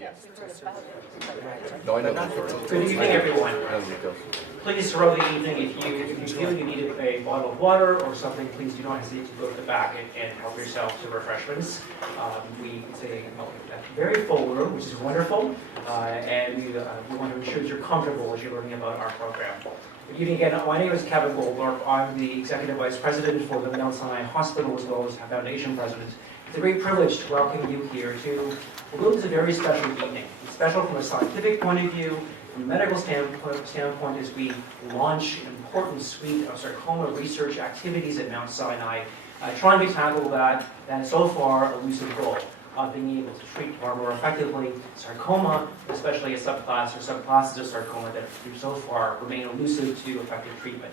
Yes. No, I know that. Good evening, everyone. I know the details. Please, throughout the evening, if you feel you need a bottle of water or something, please do not hesitate to go to the back and help yourself to refreshments. It's a very full room, which is wonderful, and we want to ensure that you're comfortable as you're learning about our program. Good evening again. My name is Kevin Goldthorpe. I'm the Executive Vice President for the Mount Sinai Hospital, as well as Foundation President. It's a great privilege to welcome you here to what is a very special evening. It's special from a scientific point of view, from a medical standpoint, as we launch an important suite of sarcoma research activities at Mount Sinai, trying to tackle that so far elusive goal of being able to treat far more effectively sarcoma, especially a subclass or subclasses of sarcoma that so far remain elusive to effective treatment.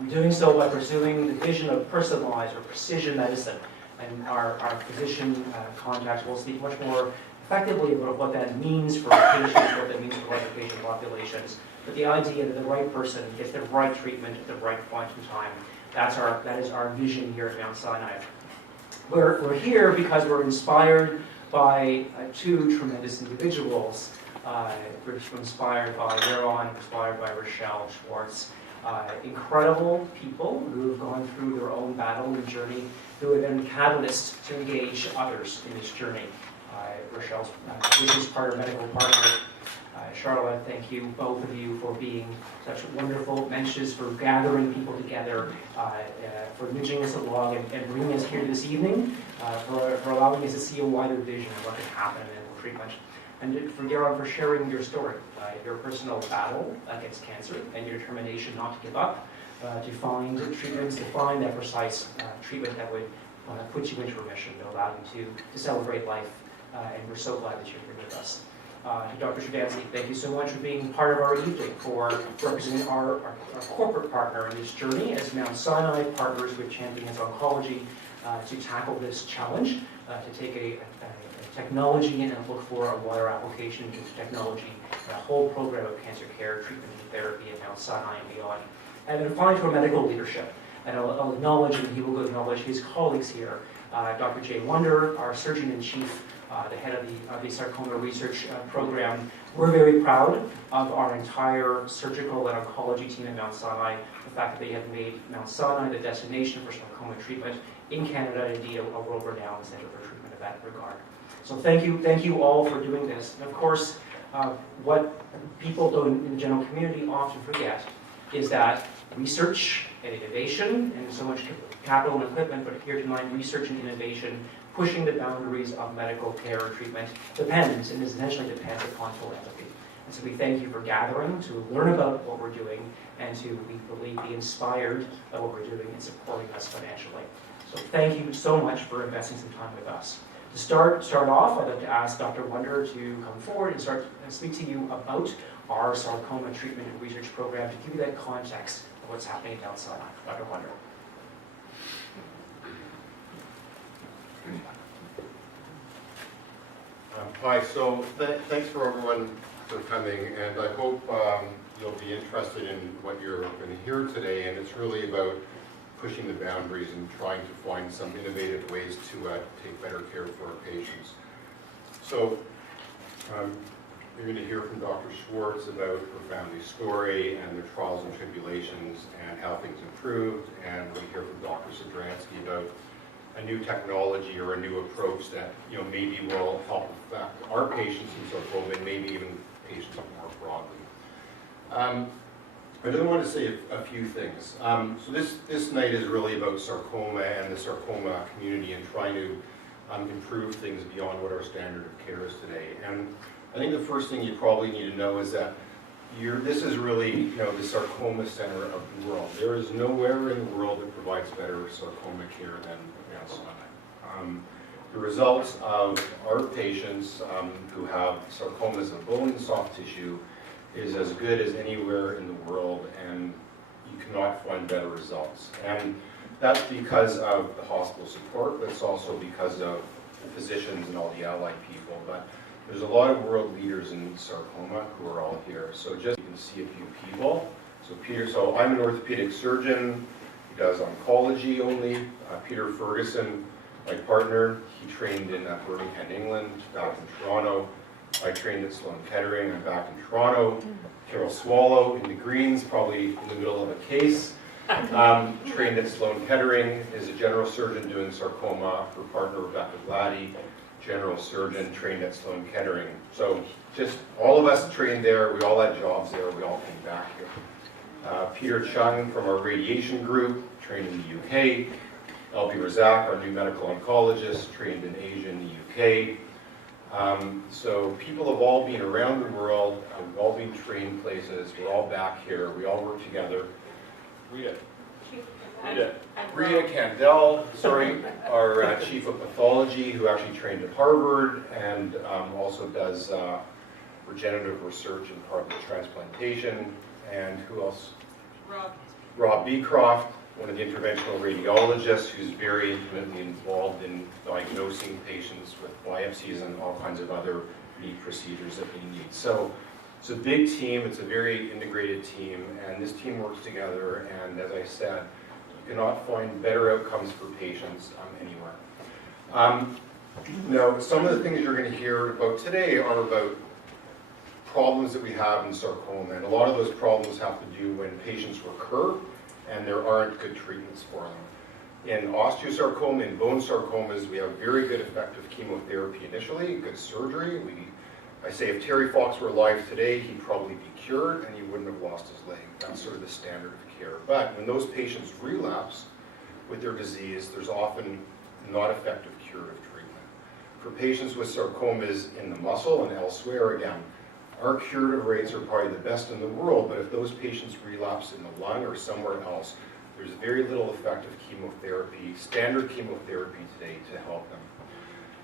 We're doing so by pursuing the vision of personalized or precision medicine, and our physician contacts will speak much more effectively about what that means for patients, what that means for other patient populations. But the idea that the right person gets the right treatment at the right point in time, that is our vision here at Mount Sinai. We're here because we're inspired by two tremendous individuals. We're inspired by Yaron, inspired by Rochelle Schwartz. Incredible people who have gone through their own battle and journey, who have been catalysts to engage others in this journey. Rochelle's business partner, medical partner. Charlotte, thank you, both of you, for being such wonderful mensches, for gathering people together, for nudging us along and bringing us here this evening, for allowing us to see a wider vision of what could happen in treatment. And for Yaron, for sharing your story, your personal battle against cancer, and your determination not to give up, to find treatments, to find that precise treatment that would put you into remission, to allow you to celebrate life. And we're so glad that you're here with us. To Dr. Shavansky, thank you so much for being part of our evening, for representing our corporate partner in this journey as Mount Sinai partners with Champions Oncology to tackle this challenge, to take a technology and look for a wider application into technology, a whole program of cancer care, treatment, and therapy at Mount Sinai and beyond. And then finally to our medical leadership. And I'll acknowledge, and he will acknowledge his colleagues here, Dr. Jay Wonder, our Surgeon-in-Chief, the head of the sarcoma research program. We're very proud of our entire surgical and oncology team at Mount Sinai, the fact that they have made Mount Sinai the destination for sarcoma treatment in Canada, and indeed a world-renowned center for treatment of that regard. So thank you all for doing this. And of course, what people don't in the general community often forget is that research and innovation, and so much capital and equipment, but here tonight, research and innovation, pushing the boundaries of medical care and treatment depends, and essentially depends upon philanthropy. And so we thank you for gathering to learn about what we're doing and to, we believe, be inspired by what we're doing and supporting us financially. So thank you so much for investing some time with us. To start off, I'd like to ask Dr. Wonder to come forward and speak to you about our sarcoma treatment and research program to give you that context of what's happening at Mount Sinai. Dr. Wonder. Hi, so thanks for everyone for coming, and I hope you'll be interested in what you're going to hear today, and it's really about pushing the boundaries and trying to find some innovative ways to take better care for our patients. So you're going to hear from Dr. Schwartz about her family's story and their trials and tribulations and how things improved, and we'll hear from Dr. Sadransky about a new technology or a new approach that maybe will help affect our patients in sarcoma and maybe even patients more broadly. I do want to say a few things. So this night is really about sarcoma and the sarcoma community and trying to improve things beyond what our standard of care is today. And I think the first thing you probably need to know is that this is really the sarcoma center of the world. There is nowhere in the world that provides better sarcoma care than Mount Sinai. The results of our patients who have sarcomas of bone and soft tissue is as good as anywhere in the world, and you cannot find better results. And that's because of the hospital support, but it's also because of the physicians and all the allied people. But there's a lot of world leaders in sarcoma who are all here. So just you can see a few people. So I'm an orthopedic surgeon. He does oncology only. Peter Ferguson, my partner, he trained in Birmingham, England, back in Toronto. I trained at Sloan Kettering. I'm back in Toronto. Carol Swallow in the greens, probably in the middle of a case. Trained at Sloan Kettering, is a general surgeon doing sarcoma. Her partner, Rebecca Gladdy, general surgeon, trained at Sloan Kettering. So just all of us trained there. We all had jobs there. We all came back here. Peter Chung from our radiation group, trained in the UK. Elby Razak, our new medical oncologist, trained in Asia and the UK. So people have all been around the world, we've all been trained places, we're all back here, we all work together. Rita Candell, our chief of pathology, who actually trained at Harvard and also does regenerative research in part of the transplantation. And who else? Rob Beecroft, one of the interventional radiologists who's very intimately involved in diagnosing patients with biopsies and all kinds of other neat procedures that we need. So it's a big team, it's a very integrated team, and this team works together, and as I said, you cannot find better outcomes for patients anywhere. Now, some of the things you're going to hear about today are about problems that we have in sarcoma, and a lot of those problems have to do when patients recur and there aren't good treatments for them. In osteosarcoma and bone sarcomas, we have very good effective chemotherapy initially, good surgery. I say if Terry Fox were alive today, he'd probably be cured and he wouldn't have lost his leg. That's sort of the standard of care. But when those patients relapse with their disease, there's often not effective curative treatment. For patients with sarcomas in the muscle and elsewhere, again, our curative rates are probably the best in the world, but if those patients relapse in the lung or somewhere else, there's very little effective chemotherapy, standard chemotherapy today to help them.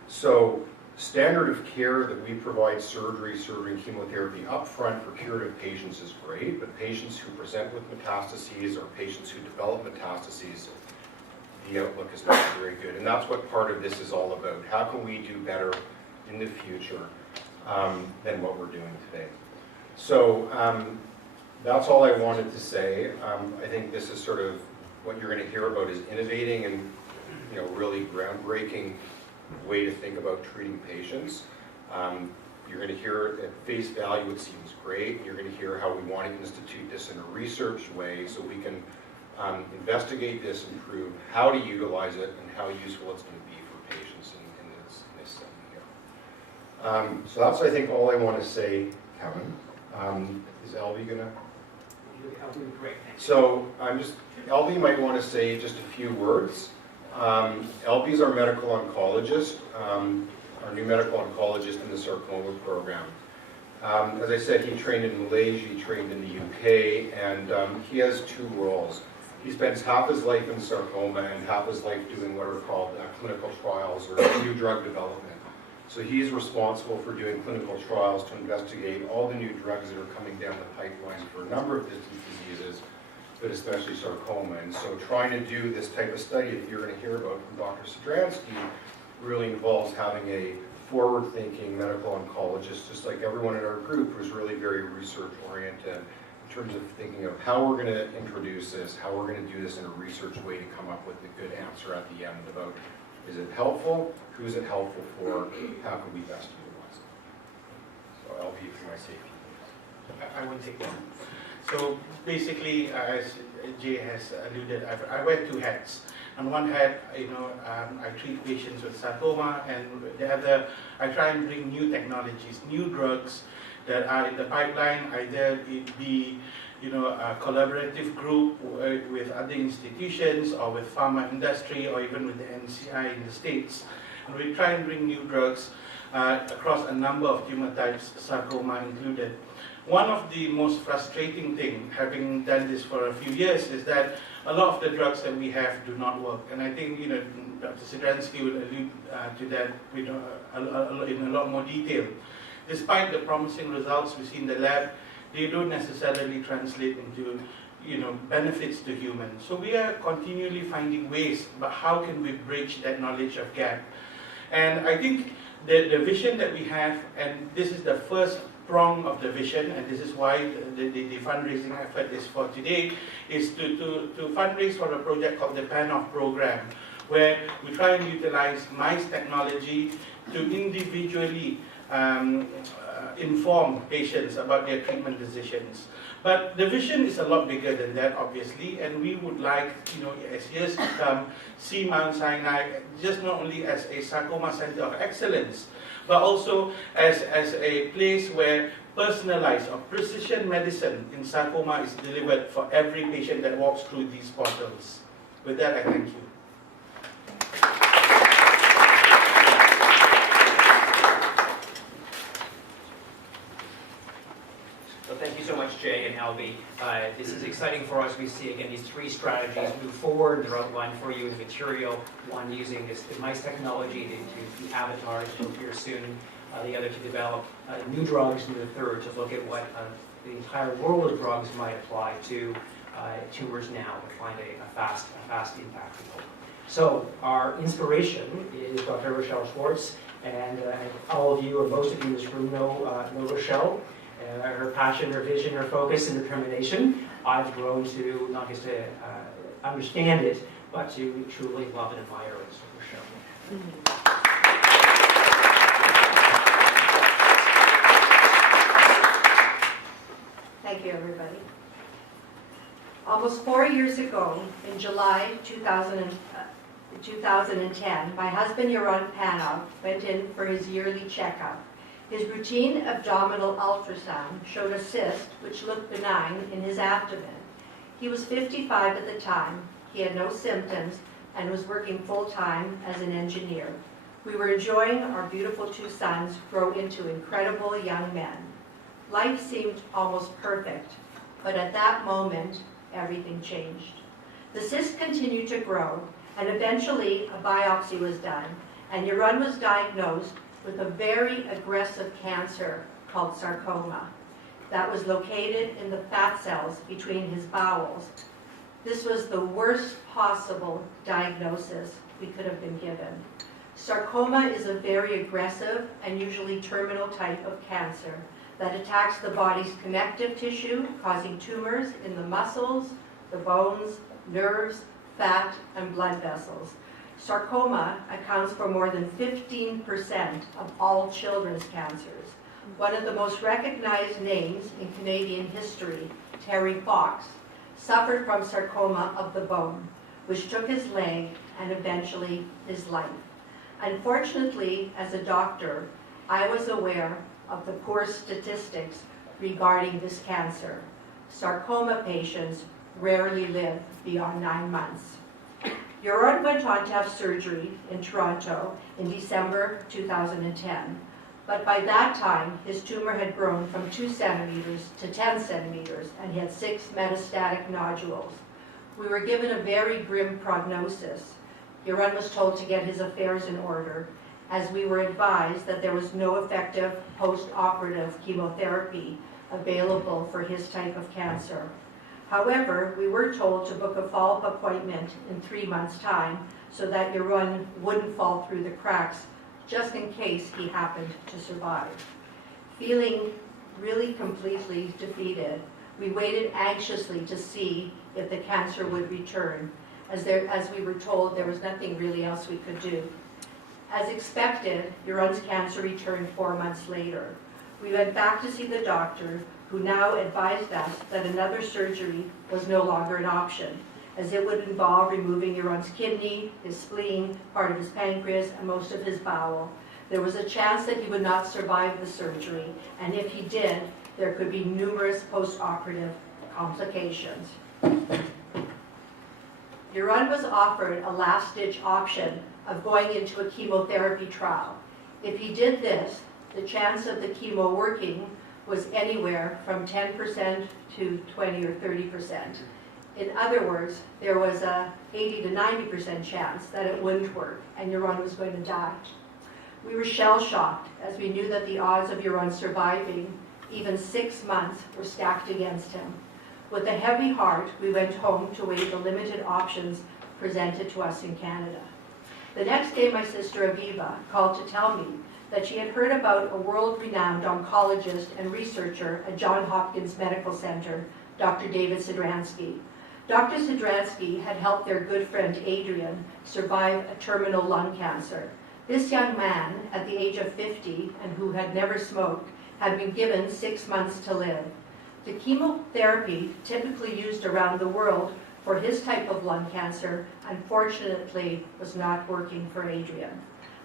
So standard of care that we provide surgery and chemotherapy up front for curative patients is great, but patients who present with metastases or patients who develop metastases, the outlook is not very good. And that's what part of this is all about. How can we do better in the future than what we're doing today? So that's all I wanted to say. I think this is sort of what you're going to hear about is innovating and really groundbreaking way to think about treating patients. You're going to hear at face value it seems great. You're going to hear how we want to institute this in a research way so we can investigate this and prove how to utilize it and how useful it's going to be for patients in this setting here. So that's, I think, all I want to say, Kevin. Is Elby going to? Great. So Elby might want to say just a few words. Elby's our medical oncologist, our new medical oncologist in the sarcoma program. As I said, he trained in Malaysia, he trained in the UK, and he has two roles. He spends half his life in sarcoma and half his life doing what are called clinical trials or new drug development. So he's responsible for doing clinical trials to investigate all the new drugs that are coming down the pipeline for a number of diseases, but especially sarcoma. And so trying to do this type of study that you're going to hear about from Dr. Sadransky really involves having a forward-thinking medical oncologist, just like everyone in our group, who's really very research-oriented in terms of thinking of how we're going to introduce this, how we're going to do this in a research way to come up with a good answer at the end about, is it helpful? Who is it helpful for? How can we best utilize it? So LP, if you want to say a few things. I will take that. So basically, as Jay has alluded, I wear two hats. On one hat, I treat patients with sarcoma, and the other, I try and bring new technologies, new drugs that are in the pipeline, either it be a collaborative group with other institutions or with pharma industry or even with the NCI in the States. And we try and bring new drugs across a number of tumor types, sarcoma included. One of the most frustrating things, having done this for a few years, is that a lot of the drugs that we have do not work. And I think Dr. Sadransky will allude to that in a lot more detail. Despite the promising results we see in the lab, they don't necessarily translate into benefits to humans. So we are continually finding ways, but how can we bridge that knowledge of gap? And I think the vision that we have, and this is the first prong of the vision, and this is why the fundraising effort is for today, is to fundraise for a project called the Panov program, where we try and utilize mice technology to individually inform patients about their treatment decisions. But the vision is a lot bigger than that, obviously, and we would like, as years to come, see Mount Sinai just not only as a sarcoma center of excellence, but also as a place where personalized or precision medicine in sarcoma is delivered for every patient that walks through these portals. With that, I thank you. So thank you so much, Jay and Albie. This is exciting for us. We see, again, these three strategies move forward. They're outlined for you in the material. One using this device technology to the avatars, you'll hear soon. The other to develop new drugs, and the third to look at what the entire world of drugs might apply to tumors now to find a fast impact. So our inspiration is Dr. Rochelle Schwartz, and all of you, or most of you in this room know Rochelle. Her passion, her vision, her focus, and determination, I've grown to not just to understand it, but to truly love and admire it. So Rochelle. Thank you, everybody. Almost 4 years ago, in July 2010, my husband, Panov, went in for his yearly checkup. His routine abdominal ultrasound showed a cyst which looked benign in his abdomen. He was 55 at the time. He had no symptoms and was working full-time as an engineer. We were enjoying our beautiful 2 sons grow into incredible young men. Life seemed almost perfect, but at that moment, everything changed. The cyst continued to grow, and eventually a biopsy was done, and Yaron was diagnosed with a very aggressive cancer called sarcoma that was located in the fat cells between his bowels. This was the worst possible diagnosis we could have been given. Sarcoma is a very aggressive and usually terminal type of cancer that attacks the body's connective tissue, causing tumors in the muscles, the bones, nerves, fat, and blood vessels. Sarcoma accounts for more than 15% of all children's cancers. One of the most recognized names in Canadian history, Terry Fox, suffered from sarcoma of the bone, which took his leg and eventually his life. Unfortunately, as a doctor, I was aware of the poor statistics regarding this cancer. Sarcoma patients rarely live beyond 9 months. Yaron went on to have surgery in Toronto in December 2010, but by that time his tumor had grown from 2 centimeters to 10 centimeters and he had 6 metastatic nodules. We were given a very grim prognosis. Yaron was told to get his affairs in order, as we were advised that there was no effective post-operative chemotherapy available for his type of cancer. However, we were told to book a follow-up appointment in 3 months' time so that Yaron wouldn't fall through the cracks, just in case he happened to survive. Feeling really completely defeated, we waited anxiously to see if the cancer would return, as we were told there was nothing really else we could do. As expected, Yaron's cancer returned 4 months later. We went back to see the doctor, who now advised us that another surgery was no longer an option, as it would involve removing Yaron's kidney, his spleen, part of his pancreas, and most of his bowel. There was a chance that he would not survive the surgery, and if he did, there could be numerous post-operative complications. Yaron was offered a last-ditch option of going into a chemotherapy trial. If he did this, the chance of the chemo working was anywhere from 10% to 20 or 30%. In other words, there was a 80 to 90% chance that it wouldn't work and Yaron was going to die. We were shell-shocked as we knew that the odds of Yaron surviving even 6 months were stacked against him. With a heavy heart, we went home to weigh the limited options presented to us in Canada. The next day, my sister Aviva called to tell me that she had heard about a world-renowned oncologist and researcher at Johns Hopkins Medical Center, Dr. David Sidransky. Dr. Sidransky had helped their good friend Adrian survive a terminal lung cancer. This young man, at the age of 50 and who had never smoked, had been given 6 months to live. The chemotherapy typically used around the world for his type of lung cancer, unfortunately, was not working for Adrian.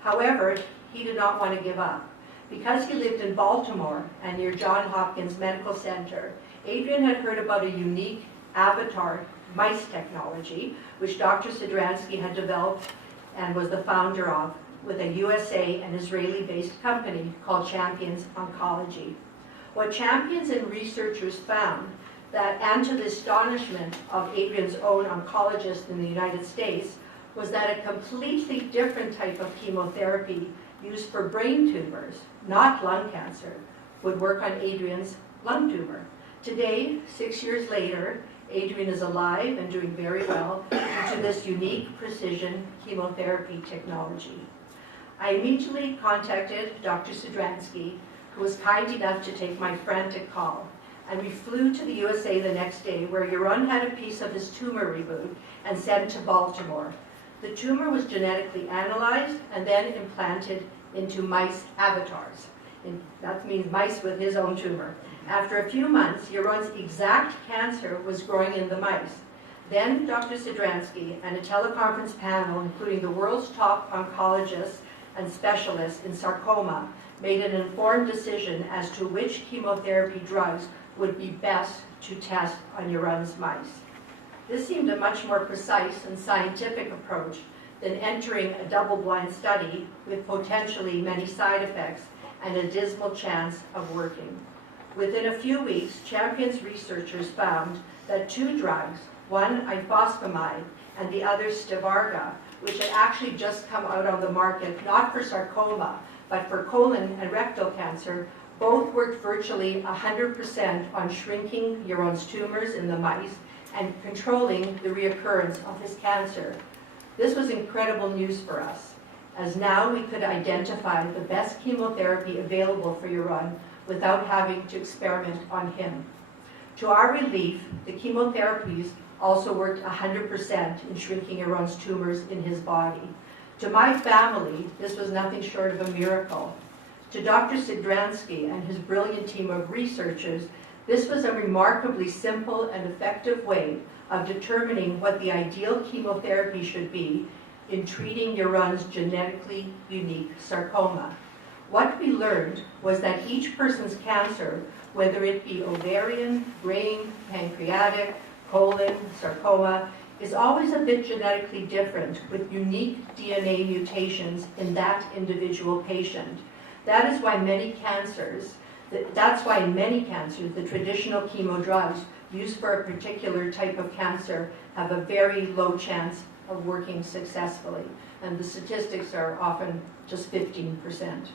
However, he did not want to give up. Because he lived in Baltimore and near Johns Hopkins Medical Center, Adrian had heard about a unique avatar mice technology, which Dr. Sidransky had developed and was the founder of, with a USA and Israeli-based company called Champions Oncology. What Champions and researchers found that, and to the astonishment of Adrian's own oncologist in the United States, was that a completely different type of chemotherapy used for brain tumors, not lung cancer, would work on Adrian's lung tumor. Today, 6 years later, Adrian is alive and doing very well due to this unique precision chemotherapy technology. I immediately contacted Dr. Sidransky, who was kind enough to take my frantic call, and we flew to the USA the next day, where Yaron had a piece of his tumor removed and sent to Baltimore. The tumor was genetically analyzed and then implanted into mice avatars. And that means mice with his own tumor. After a few months, Yaron's exact cancer was growing in the mice. Then Dr. Sidransky and a teleconference panel, including the world's top oncologists and specialists in sarcoma, made an informed decision as to which chemotherapy drugs would be best to test on Yaron's mice. This seemed a much more precise and scientific approach than entering a double-blind study with potentially many side effects and a dismal chance of working. Within a few weeks, Champions researchers found that 2 drugs, one ifosfamide and the other Stivarga, which had actually just come out on the market, not for sarcoma, but for colon and rectal cancer, both worked virtually 100% on shrinking Yaron's tumors in the mice and controlling the reoccurrence of his cancer. This was incredible news for us, as now we could identify the best chemotherapy available for Yaron without having to experiment on him. To our relief, the chemotherapies also worked 100% in shrinking Yaron's tumors in his body. To my family, this was nothing short of a miracle. To Dr. Sidransky and his brilliant team of researchers, this was a remarkably simple and effective way of determining what the ideal chemotherapy should be in treating Yaron's genetically unique sarcoma. What we learned was that each person's cancer, whether it be ovarian, brain, pancreatic, colon, sarcoma, is always a bit genetically different with unique DNA mutations in that individual patient. That is why many cancers, that's why in many cancers, the traditional chemo drugs used for a particular type of cancer have a very low chance of working successfully. And the statistics are often just 15%.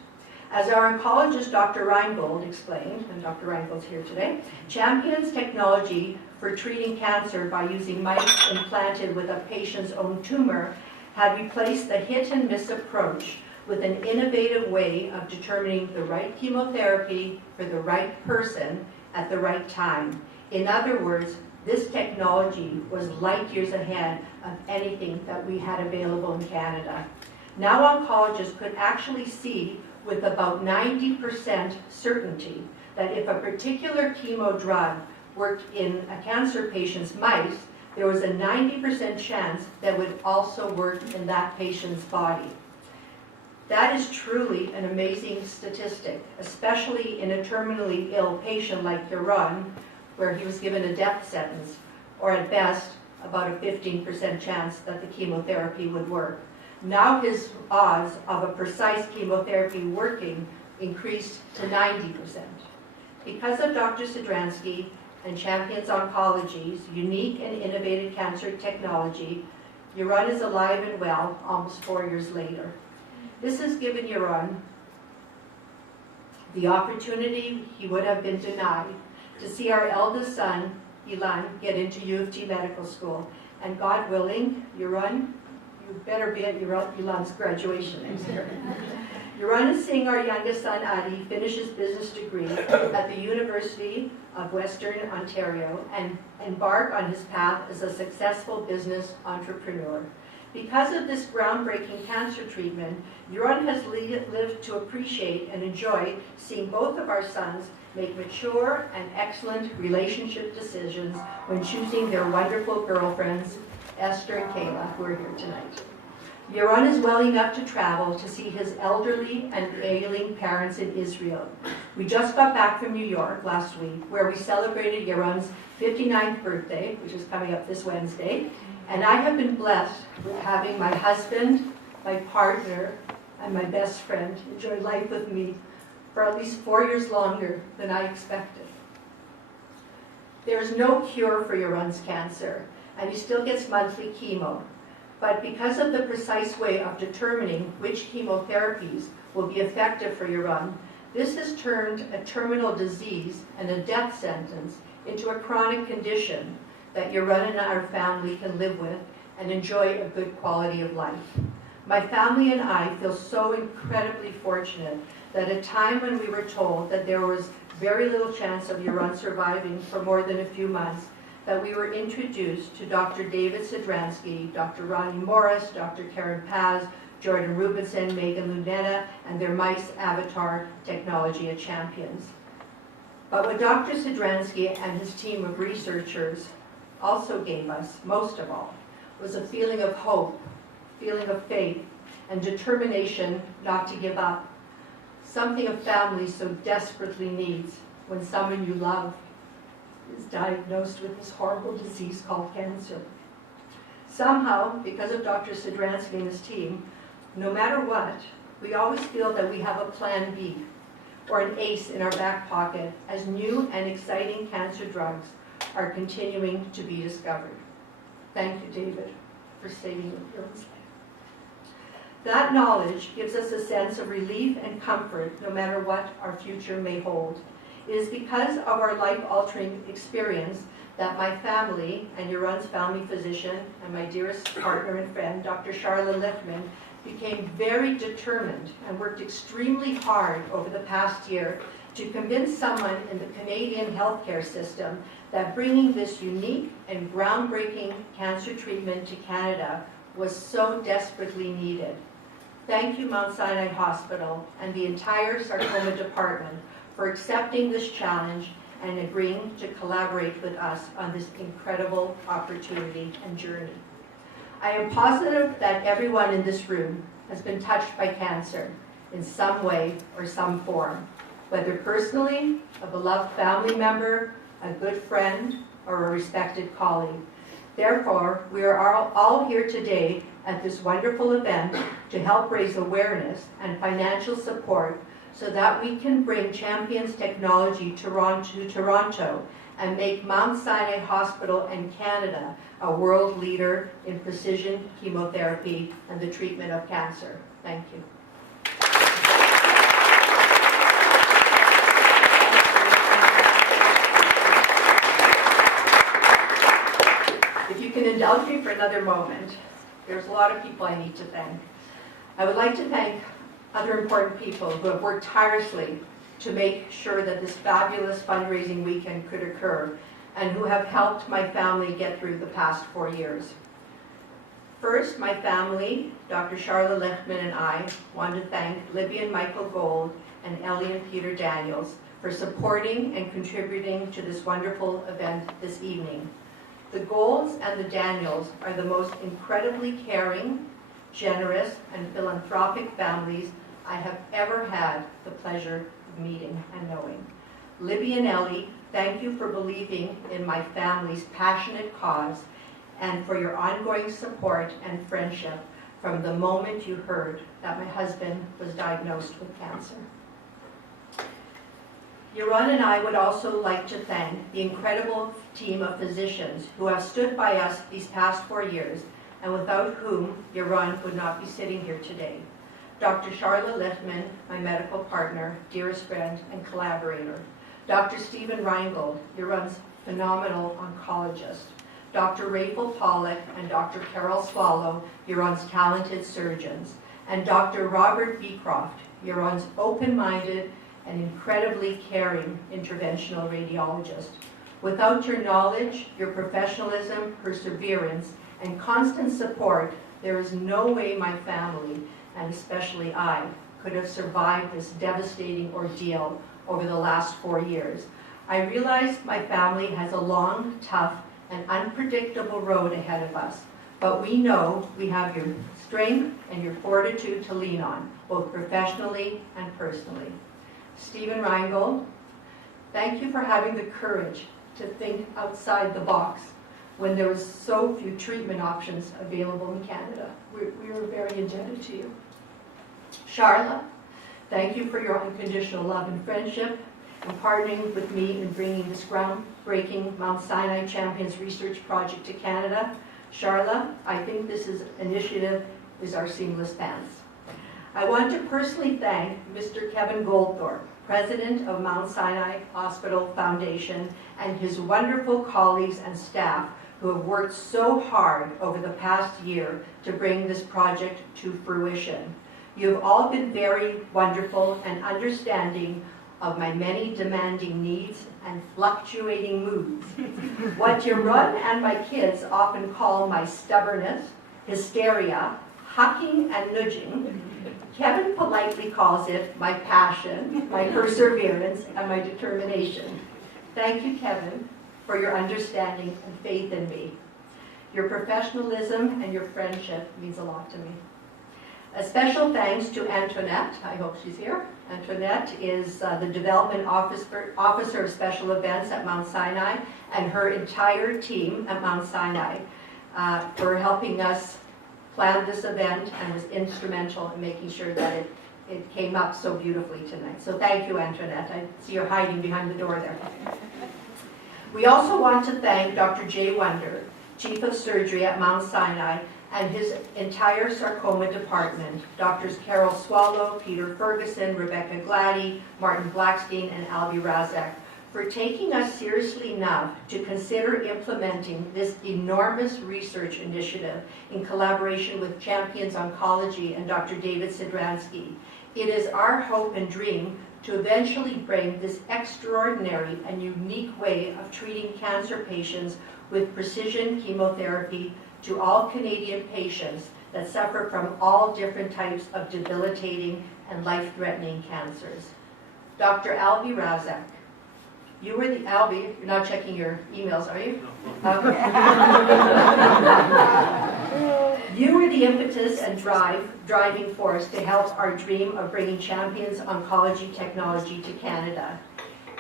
As our oncologist, Dr. Reingold, explained, and Dr. Reingold's here today, Champions technology for treating cancer by using mice implanted with a patient's own tumor had replaced the hit and miss approach with an innovative way of determining the right chemotherapy for the right person at the right time. In other words, this technology was light years ahead of anything that we had available in Canada. Now oncologists could actually see with about 90% certainty that if a particular chemo drug worked in a cancer patient's mice, there was a 90% chance that would also work in that patient's body. That is truly an amazing statistic, especially in a terminally ill patient like Yaron, where he was given a death sentence, or at best, about a 15% chance that the chemotherapy would work. Now his odds of a precise chemotherapy working increased to 90%. Because of Dr. Sidransky and Champions Oncology's unique and innovative cancer technology, Yaron is alive and well almost 4 years later. This has given Yaron the opportunity he would have been denied to see our eldest son, Ilan, get into U of T Medical School. And God willing, Yaron, you better be at Ilan's graduation next year. Yaron is seeing our youngest son, Adi, finish his business degree at the University of Western Ontario and embark on his path as a successful business entrepreneur. Because of this groundbreaking cancer treatment, Yaron has lived to appreciate and enjoy seeing both of our sons make mature and excellent relationship decisions when choosing their wonderful girlfriends, Esther and Kayla, who are here tonight. Yaron is well enough to travel to see his elderly and ailing parents in Israel. We just got back from New York last week, where we celebrated Yaron's 59th birthday, which is coming up this Wednesday, and I have been blessed with having my husband, my partner, and my best friend enjoy life with me for at least 4 years longer than I expected. There is no cure for Yaron's cancer, and he still gets monthly chemo. But because of the precise way of determining which chemotherapies will be effective for Yaron, this has turned a terminal disease and a death sentence into a chronic condition that Yaron and our family can live with and enjoy a good quality of life. My family and I feel so incredibly fortunate that at a time when we were told that there was very little chance of Yaron surviving for more than a few months, that we were introduced to Dr. David Sidransky, Dr. Ronnie Morris, Dr. Karen Paz, Jordan Rubinson, Megan Lunetta, and their mice avatar technology at Champions. But what Dr. Sidransky and his team of researchers also gave us, most of all, was a feeling of hope, feeling of faith, and determination not to give up. Something a family so desperately needs when someone you love is diagnosed with this horrible disease called cancer. Somehow, because of Dr. Sidransky and his team, no matter what, we always feel that we have a plan B, or an ace in our back pocket, as new and exciting cancer drugs are continuing to be discovered. Thank you, David, for saving Yaron's life. That knowledge gives us a sense of relief and comfort no matter what our future may hold. It is because of our life-altering experience that my family and Yaron's family physician and my dearest partner and friend, Dr. Charla Lichtman, became very determined and worked extremely hard over the past year to convince someone in the Canadian healthcare system that bringing this unique and groundbreaking cancer treatment to Canada was so desperately needed. Thank you, Mount Sinai Hospital and the entire sarcoma department for accepting this challenge and agreeing to collaborate with us on this incredible opportunity and journey. I am positive that everyone in this room has been touched by cancer in some way or some form, whether personally, a beloved family member, a good friend, or a respected colleague. Therefore, we are all here today at this wonderful event to help raise awareness and financial support so that we can bring Champions technology to Toronto and make Mount Sinai Hospital and Canada a world leader in precision chemotherapy and the treatment of cancer. Thank you. If you can indulge me for another moment, there's a lot of people I need to thank. I would like to thank other important people who have worked tirelessly to make sure that this fabulous fundraising weekend could occur and who have helped my family get through the past 4 years. First, my family, Dr. Charla Lichtman and I, want to thank Libby and Michael Gold and Ellie and Peter Daniels for supporting and contributing to this wonderful event this evening. The Golds and the Daniels are the most incredibly caring, generous, and philanthropic families I have ever had the pleasure of meeting and knowing. Libby and Ellie, thank you for believing in my family's passionate cause and for your ongoing support and friendship from the moment you heard that my husband was diagnosed with cancer. Yaron and I would also like to thank the incredible team of physicians who have stood by us these past 4 years and without whom Yaron would not be sitting here today. Dr. Charla Lichtman, my medical partner, dearest friend, and collaborator. Dr. Stephen Reingold, Yaron's phenomenal oncologist. Dr. Rachel Pollack and Dr. Carol Swallow, Yaron's talented surgeons. And Dr. Robert Beecroft, Yaron's open-minded and incredibly caring interventional radiologist. Without your knowledge, your professionalism, perseverance, and constant support, there is no way my family, and especially I, could have survived this devastating ordeal over the last 4 years. I realize my family has a long, tough, and unpredictable road ahead of us, but we know we have your strength and your fortitude to lean on, both professionally and personally. Stephen Reingold, thank you for having the courage to think outside the box when there was so few treatment options available in Canada. We are very indebted to you. Charlotte, thank you for your unconditional love and friendship and partnering with me in bringing this groundbreaking Mount Sinai Champions Research Project to Canada. Charlotte, I think this initiative is our seamless pants. I want to personally thank Mr. Kevin Goldthorpe, President of Mount Sinai Hospital Foundation, and his wonderful colleagues and staff who have worked so hard over the past year to bring this project to fruition. You have all been very wonderful and understanding of my many demanding needs and fluctuating moods. What Yaron and my kids often call my stubbornness, hysteria, hucking and nudging, Kevin politely calls it my passion, my perseverance, and my determination. Thank you, Kevin, for your understanding and faith in me. Your professionalism and your friendship means a lot to me. A special thanks to Antoinette, I hope she's here. Antoinette is the Development Officer of Special Events at Mount Sinai, and her entire team at Mount Sinai for helping us plan this event and was instrumental in making sure that it came up so beautifully tonight. So thank you, Antoinette. I see you're hiding behind the door there. We also want to thank Dr. Jay Wonder, Chief of Surgery at Mount Sinai, and his entire sarcoma department, Doctors Carol Swallow, Peter Ferguson, Rebecca Gladdy, Martin Blackstein, and Albie Razak, for taking us seriously enough to consider implementing this enormous research initiative in collaboration with Champions Oncology and Dr. David Sidransky. It is our hope and dream to eventually bring this extraordinary and unique way of treating cancer patients with precision chemotherapy to all Canadian patients that suffer from all different types of debilitating and life-threatening cancers. Dr. Albie Razak, you were the, Albie, you're not checking your emails, are you? Okay. You were the impetus and driving force to help our dream of bringing Champions Oncology technology to Canada.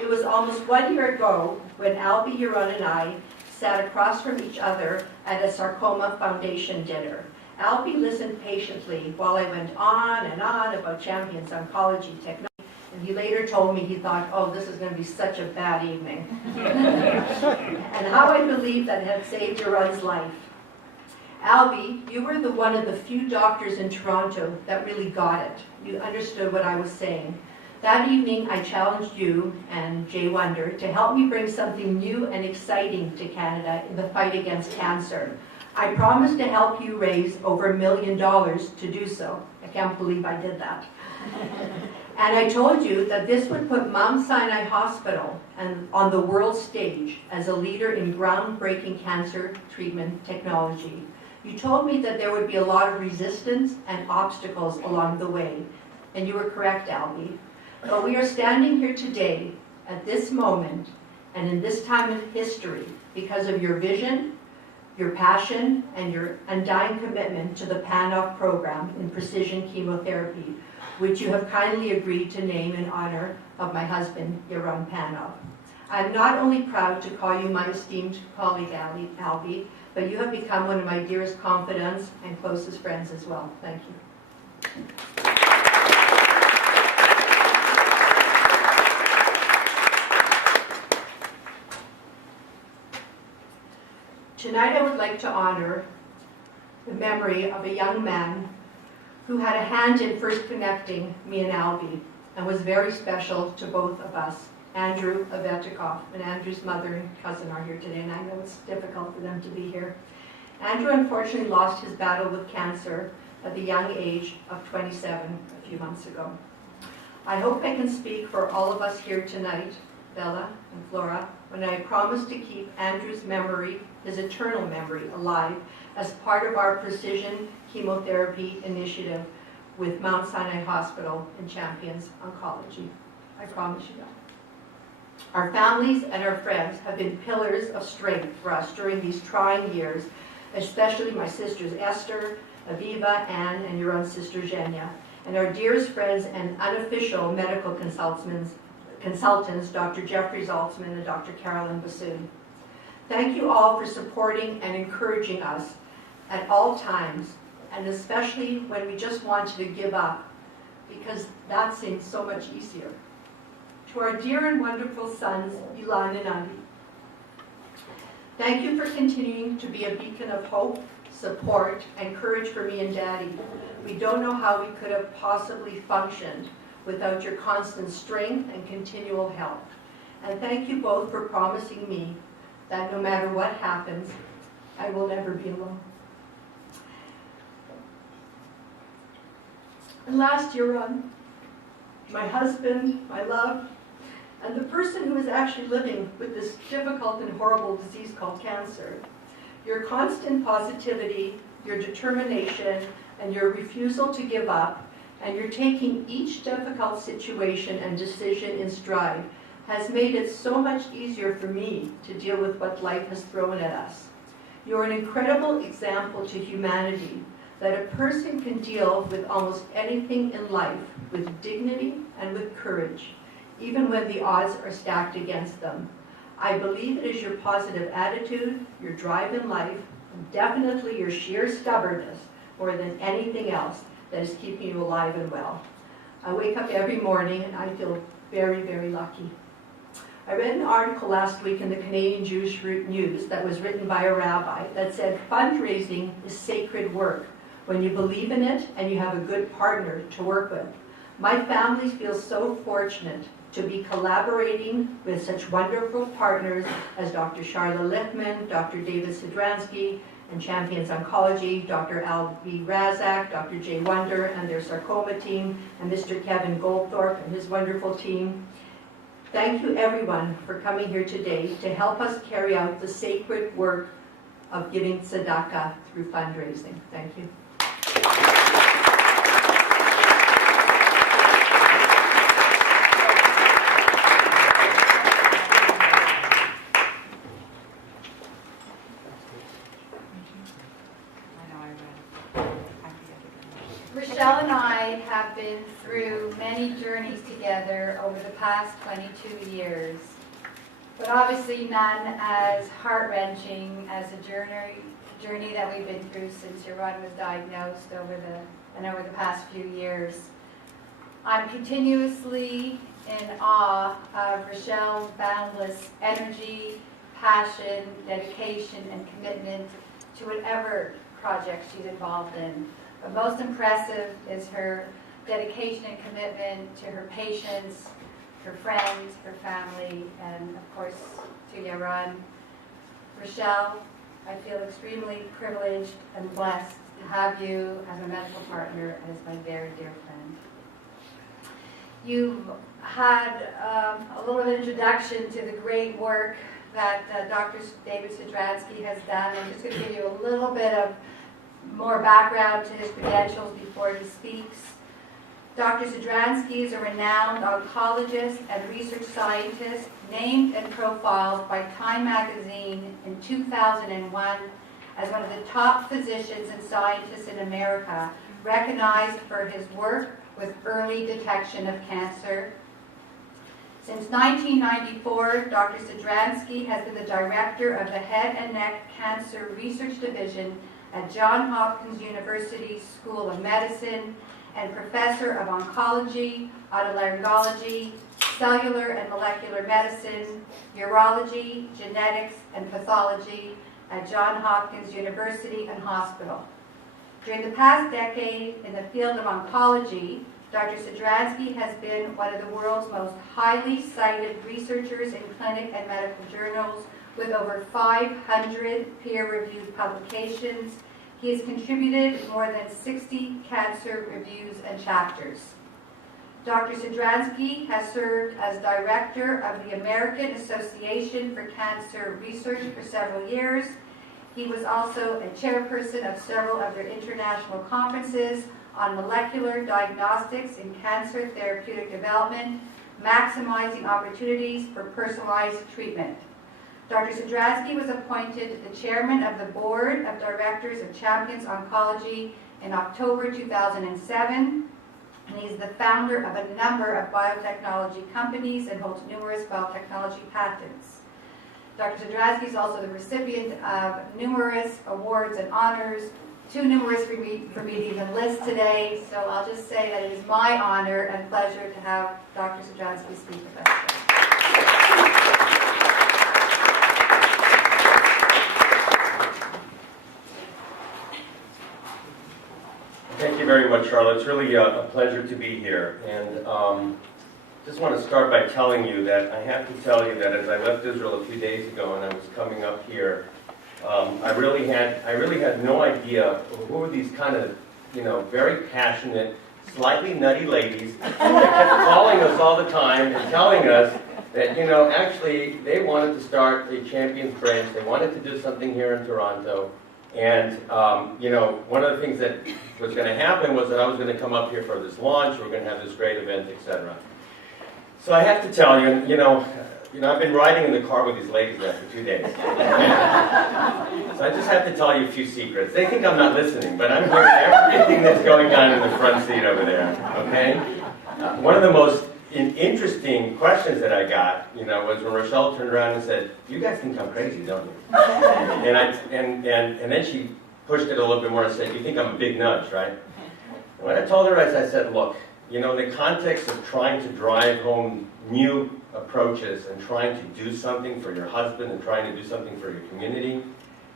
It was almost 1 year ago when Albie, Yaron, and I sat across from each other at a Sarcoma Foundation dinner. Albie listened patiently while I went on and on about Champions Oncology technology, and he later told me he thought, oh, this is going to be such a bad evening. And how I believe that had saved Yaron's life. Albie, you were one of the few doctors in Toronto that really got it. You understood what I was saying. That evening, I challenged you and Jay Wonder to help me bring something new and exciting to Canada in the fight against cancer. I promised to help you raise over $1 million to do so. I can't believe I did that. And I told you that this would put Mount Sinai Hospital on the world stage as a leader in groundbreaking cancer treatment technology. You told me that there would be a lot of resistance and obstacles along the way. And you were correct, Albie. But we are standing here today, at this moment, and in this time of history, because of your vision, your passion, and your undying commitment to the Panov program in precision chemotherapy, which you have kindly agreed to name in honor of my husband, Yaron Panov. I'm not only proud to call you my esteemed colleague, Albie, but you have become one of my dearest confidants and closest friends as well. Thank you. Tonight I would like to honor the memory of a young man who had a hand in first connecting me and Albie and was very special to both of us. Andrew Avetikoff and Andrew's mother and cousin are here today, and I know it's difficult for them to be here. Andrew unfortunately lost his battle with cancer at the young age of 27 a few months ago. I hope I can speak for all of us here tonight, Bella and Flora, when I promise to keep Andrew's memory, his eternal memory, alive as part of our precision chemotherapy initiative with Mount Sinai Hospital and Champions Oncology. I promise you that. Our families and our friends have been pillars of strength for us during these trying years, especially my sisters Esther, Aviva, Anne, and your own sister Zhenya, and our dearest friends and unofficial medical consultants, Dr. Jeffrey Zaltzman and Dr. Carolyn Bassoon. Thank you all for supporting and encouraging us at all times, and especially when we just wanted to give up, because that seems so much easier. To our dear and wonderful sons, Ilan and Adi, thank you for continuing to be a beacon of hope, support, and courage for me and Daddy. We don't know how we could have possibly functioned without your constant strength and continual help. And thank you both for promising me that no matter what happens, I will never be alone. And last year on, my husband, my love, and the person who is actually living with this difficult and horrible disease called cancer, your constant positivity, your determination, and your refusal to give up, and your taking each difficult situation and decision in stride has made it so much easier for me to deal with what life has thrown at us. You're an incredible example to humanity that a person can deal with almost anything in life with dignity and with courage, even when the odds are stacked against them. I believe it is your positive attitude, your drive in life, and definitely your sheer stubbornness more than anything else that is keeping you alive and well. I wake up every morning and I feel very, very lucky. I read an article last week in the Canadian Jewish News that was written by a rabbi that said fundraising is sacred work when you believe in it and you have a good partner to work with. My family feels so fortunate to be collaborating with such wonderful partners as Dr. Charla Lichtman, Dr. David Sidransky, and Champions Oncology, Dr. Al B. Razak, Dr. Jay Wonder and their sarcoma team, and Mr. Kevin Goldthorpe and his wonderful team. Thank you everyone for coming here today to help us carry out the sacred work of giving tzedakah through fundraising. Thank you. Rochelle and I have been through many journeys together over the past 22 years, but obviously none as heart-wrenching as the journey that we've been through since Yaron was diagnosed over the past few years. I'm continuously in awe of Rochelle's boundless energy, passion, dedication, and commitment to whatever project she's involved in. But most impressive is her dedication and commitment to her patients, her friends, her family, and of course to Yaron. Rochelle, I feel extremely privileged and blessed to have you as a medical partner and as my very dear friend. You've had a little introduction to the great work that Dr. David Sidransky has done. I'm just going to give you a little bit of more background to his credentials before he speaks. Dr. Sidransky is a renowned oncologist and research scientist named and profiled by Time magazine in 2001 as one of the top physicians and scientists in America, recognized for his work with early detection of cancer. Since 1994, Dr. Sidransky has been the director of the Head and Neck Cancer Research Division at Johns Hopkins University School of Medicine and professor of oncology, otolaryngology, cellular and molecular medicine, urology, genetics, and pathology at Johns Hopkins University and Hospital. During the past decade in the field of oncology, Dr. Sidransky has been one of the world's most highly cited researchers in clinic and medical journals with over 500 peer-reviewed publications. He has contributed more than 60 cancer reviews and chapters. Dr. Sidransky has served as director of the American Association for Cancer Research for several years. He was also a chairperson of several of their international conferences on molecular diagnostics and cancer therapeutic development, maximizing opportunities for personalized treatment. Dr. Zadradsky was appointed the chairman of the board of directors of Champions Oncology in October 2007, and he's the founder of a number of biotechnology companies and holds numerous biotechnology patents. Dr. Zadradsky is also the recipient of numerous awards and honors, too numerous for me to even list today, so I'll just say that it is my honor and pleasure to have Dr. Zadradsky speak with us today. Thank you very much, Charlotte. It's really a pleasure to be here. And just want to start by telling you that I have to tell you that as I left Israel a few days ago and I was coming up here, I really had no idea who were these kind of, very passionate, slightly nutty ladies that kept calling us all the time and telling us that, actually they wanted to start a Champions branch. They wanted to do something here in Toronto. And, one of the things that was going to happen was that I was going to come up here for this launch. We're going to have this great event, etc. So I have to tell you, I've been riding in the car with these ladies now for 2 days. So I just have to tell you a few secrets. They think I'm not listening, but I'm hearing everything that's going on in the front seat over there, okay? One of the most interesting questions that I got, was when Rochelle turned around and said, "You guys think I'm crazy, don't you?" And then she pushed it a little bit more and said, "You think I'm a big nudge, right?" And what I told her is, I said, "Look, in the context of trying to drive home new approaches and trying to do something for your husband and trying to do something for your community,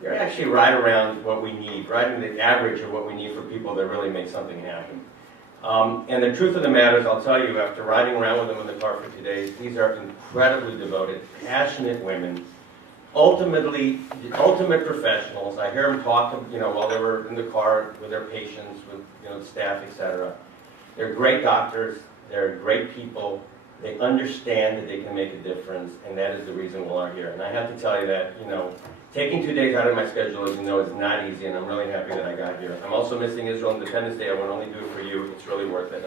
you're actually right around what we need, right in the average of what we need for people that really make something happen." And the truth of the matter is, I'll tell you, after riding around with them in the car for 2 days, these are incredibly devoted, passionate women, ultimate professionals. I hear them talk, while they were in the car with their patients, with the staff, etc. They're great doctors. They're great people. They understand that they can make a difference, and that is the reason we're here. And I have to tell you that, taking 2 days out of my schedule, as you know, is not easy, and I'm really happy that I got here. I'm also missing Israel Independence Day. I would only do it for you. It's really worth it.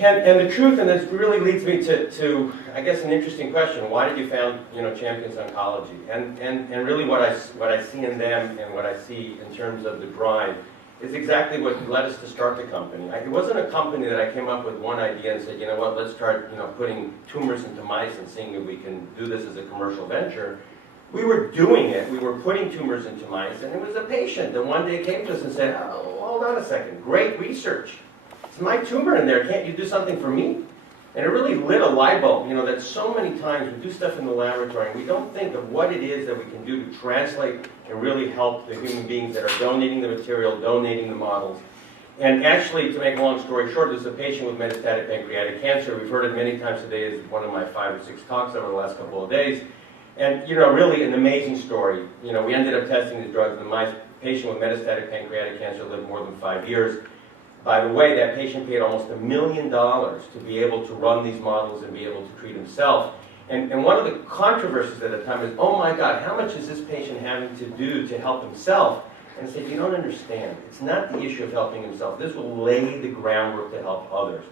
And the truth, and this really leads me to I guess, an interesting question. Why did you found, Champions Oncology? And really what I see in them and what I see in terms of the drive is exactly what led us to start the company. It wasn't a company that I came up with one idea and said, let's start, putting tumors into mice and seeing if we can do this as a commercial venture. We were doing it. We were putting tumors into mice, and it was a patient that one day came to us and said, "Oh, hold on a second. Great research. It's my tumor in there. Can't you do something for me?" And it really lit a light bulb, that so many times we do stuff in the laboratory and we don't think of what it is that we can do to translate and really help the human beings that are donating the material, donating the models. And actually, to make a long story short, there's a patient with metastatic pancreatic cancer. We've heard it many times today as one of my 5 or 6 talks over the last couple of days. And, really an amazing story. We ended up testing these drugs in mice. Patient with metastatic pancreatic cancer lived more than 5 years. By the way, that patient paid almost $1 million to be able to run these models and be able to treat himself. And one of the controversies at the time is, oh my God, how much is this patient having to do to help himself? And I said, you don't understand. It's not the issue of helping himself. This will lay the groundwork to help others.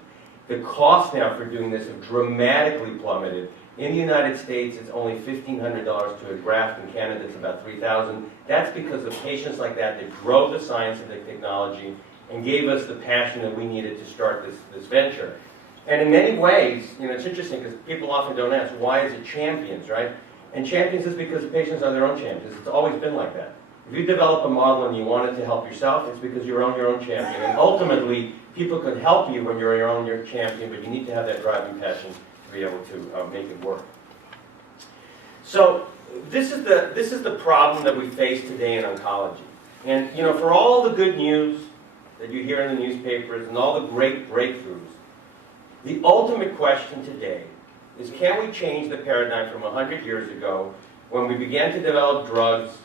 The costs now for doing this have dramatically plummeted. In the United States, it's only $1,500 to a graft. In Canada, it's about $3,000. That's because of patients like that drove the science and the technology and gave us the passion that we needed to start this venture. And in many ways, it's interesting because people often don't ask, why is it Champions, right? And Champions is because patients are their own champions. It's always been like that. If you develop a model and you want it to help yourself, it's because you're your own champion. And ultimately, people can help you when you're your champion, but you need to have that driving passion to be able to make it work. So this is the problem that we face today in oncology. And for all the good news that you hear in the newspapers and all the great breakthroughs, the ultimate question today is, can we change the paradigm from 100 years ago when we began to develop drugs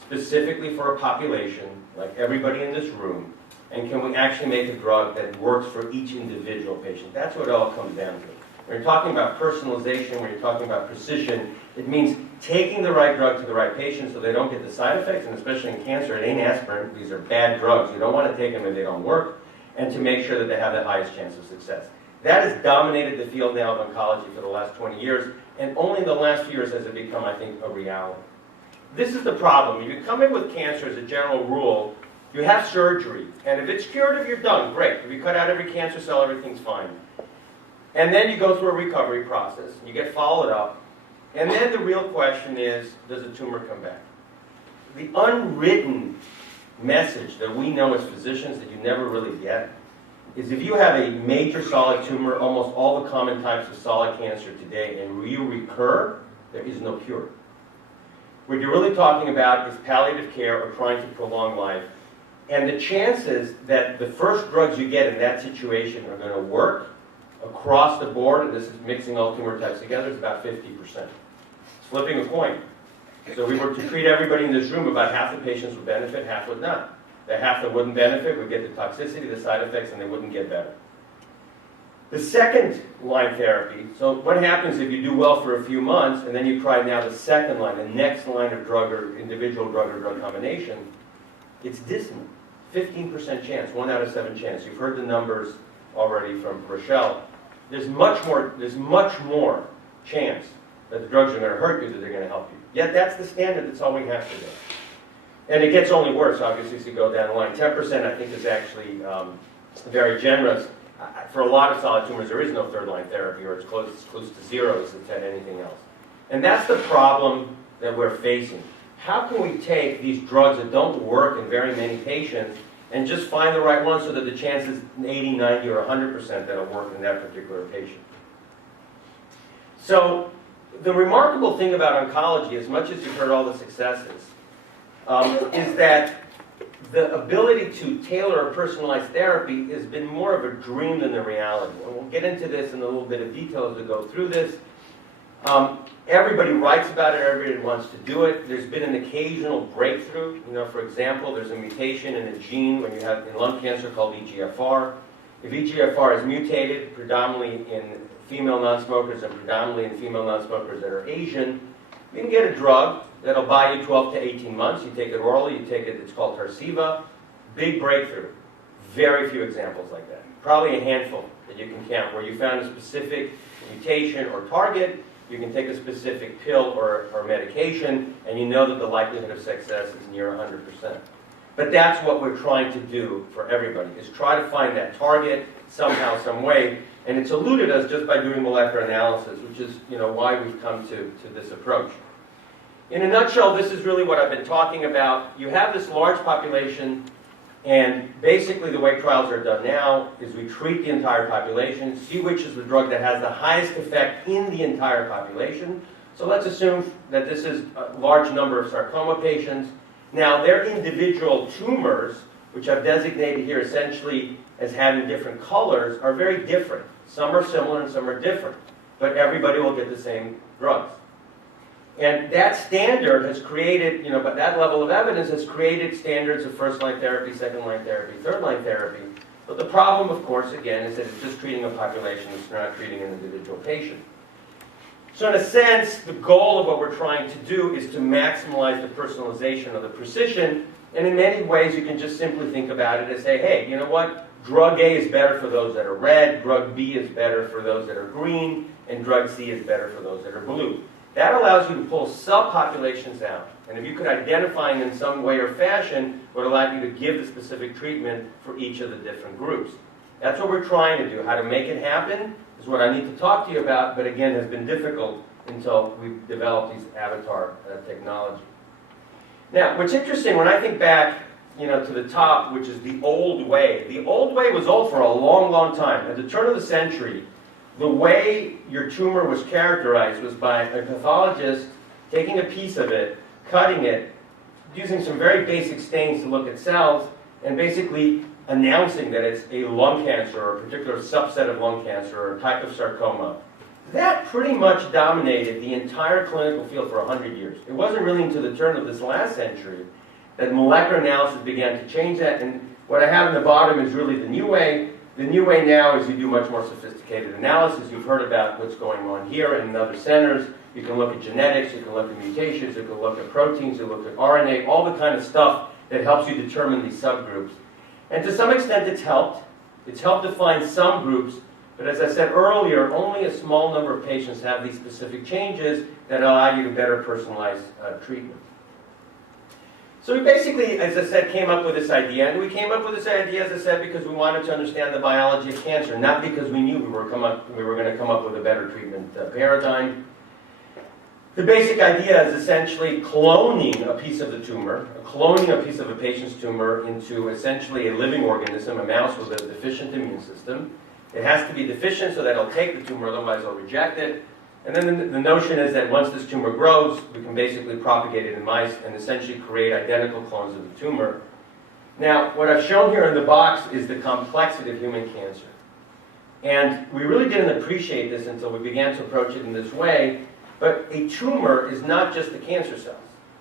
specifically for a population, like everybody in this room, and can we actually make a drug that works for each individual patient? That's what it all comes down to. When you're talking about personalization, when you're talking about precision, it means taking the right drug to the right patient so they don't get the side effects, and especially in cancer, it ain't aspirin. These are bad drugs. You don't want to take them if they don't work, and to make sure that they have the highest chance of success. That has dominated the field now of oncology for the last 20 years, and only in the last few years has it become, I think, a reality. This is the problem. If you come in with cancer as a general rule, you have surgery, and if it's curative, you're done. Great. If you cut out every cancer cell, everything's fine. And then you go through a recovery process, you get followed up, and then the real question is, does the tumor come back? The unwritten message that we know as physicians that you never really get is if you have a major solid tumor, almost all the common types of solid cancer today, and you recur, there is no cure. What you're really talking about is palliative care or trying to prolong life. And the chances that the first drugs you get in that situation are going to work across the board, and this is mixing all tumor types together, is about 50%. It's flipping a coin. So we were to treat everybody in this room, about half the patients would benefit, half would not. The half that wouldn't benefit would get the toxicity, the side effects, and they wouldn't get better. The second line therapy, so what happens if you do well for a few months, and then you try now the second line, the next line of drug or individual drug or drug combination, it's dismal. 15% chance, 1 out of 7 chance. You've heard the numbers already from Rochelle. There's much more chance that the drugs are going to hurt you than they're going to help you. Yet that's the standard. That's all we have to do. And it gets only worse, obviously, as you go down the line. 10% I think is actually very generous. For a lot of solid tumors, there is no third-line therapy, or it's close to zero as it's had anything else. And that's the problem that we're facing. How can we take these drugs that don't work in very many patients and just find the right one so that the chance is 80, 90, or 100% that it'll work in that particular patient? So the remarkable thing about oncology, as much as you've heard all the successes, is that the ability to tailor a personalized therapy has been more of a dream than the reality. And we'll get into this in a little bit of detail as we go through this. Everybody writes about it, everybody wants to do it. There's been an occasional breakthrough. For example, there's a mutation in a gene when you have in lung cancer called EGFR. If EGFR is mutated, predominantly in female non-smokers and predominantly in female non-smokers that are Asian, you can get a drug that'll buy you 12 to 18 months. You take it orally, you take it, it's called Tarceva. Big breakthrough. Very few examples like that. Probably a handful that you can count where you found a specific mutation or target. You can take a specific pill or medication, and you know that the likelihood of success is near 100%. But that's what we're trying to do for everybody, is try to find that target somehow, some way. And it's eluded us just by doing molecular analysis, which is why we've come to this approach. In a nutshell, this is really what I've been talking about. You have this large population, and basically the way trials are done now is we treat the entire population, see which is the drug that has the highest effect in the entire population. So let's assume that this is a large number of sarcoma patients. Now, their individual tumors, which I've designated here essentially as having different colors, are very different. Some are similar and some are different, but everybody will get the same drugs. And that standard has created, but that level of evidence has created standards of first-line therapy, second-line therapy, third-line therapy. But the problem, of course, again, is that it's just treating a population, it's not treating an individual patient. So in a sense, the goal of what we're trying to do is to maximize the personalization of the precision. And in many ways, you can just simply think about it as say, hey, you know what? Drug A is better for those that are red, drug B is better for those that are green, and drug C is better for those that are blue. That allows you to pull subpopulations out. And if you could identify them in some way or fashion, would allow you to give the specific treatment for each of the different groups. That's what we're trying to do. How to make it happen is what I need to talk to you about, but again, has been difficult until we've developed these avatar technology. Now, what's interesting, when I think back to the top, which is the old way. The old way was old for a long, long time. At the turn of the century, the way your tumor was characterized was by a pathologist taking a piece of it, cutting it, using some very basic stains to look at cells, and basically announcing that it's a lung cancer or a particular subset of lung cancer or a type of sarcoma. That pretty much dominated the entire clinical field for 100 years. It wasn't really until the turn of this last century that molecular analysis began to change that, and what I have in the bottom is really the new way. The new way now is you do much more sophisticated analysis. You've heard about what's going on here and in other centers. You can look at genetics, you can look at mutations, you can look at proteins, you look at RNA, all the kind of stuff that helps you determine these subgroups. And to some extent it's helped. It's helped define some groups, but as I said earlier, only a small number of patients have these specific changes that allow you to better personalize treatment. So we basically, as I said, came up with this idea. And we came up with this idea, as I said, because we wanted to understand the biology of cancer, not because we knew we were going to come up with a better treatment paradigm. The basic idea is essentially cloning a piece of the tumor, cloning a piece of a patient's tumor into essentially a living organism, a mouse with a deficient immune system. It has to be deficient so that it'll take the tumor, otherwise it'll reject it. And then the notion is that once this tumor grows, we can basically propagate it in mice and essentially create identical clones of the tumor. Now, what I've shown here in the box is the complexity of human cancer. And we really didn't appreciate this until we began to approach it in this way. But a tumor is not just the cancer cells.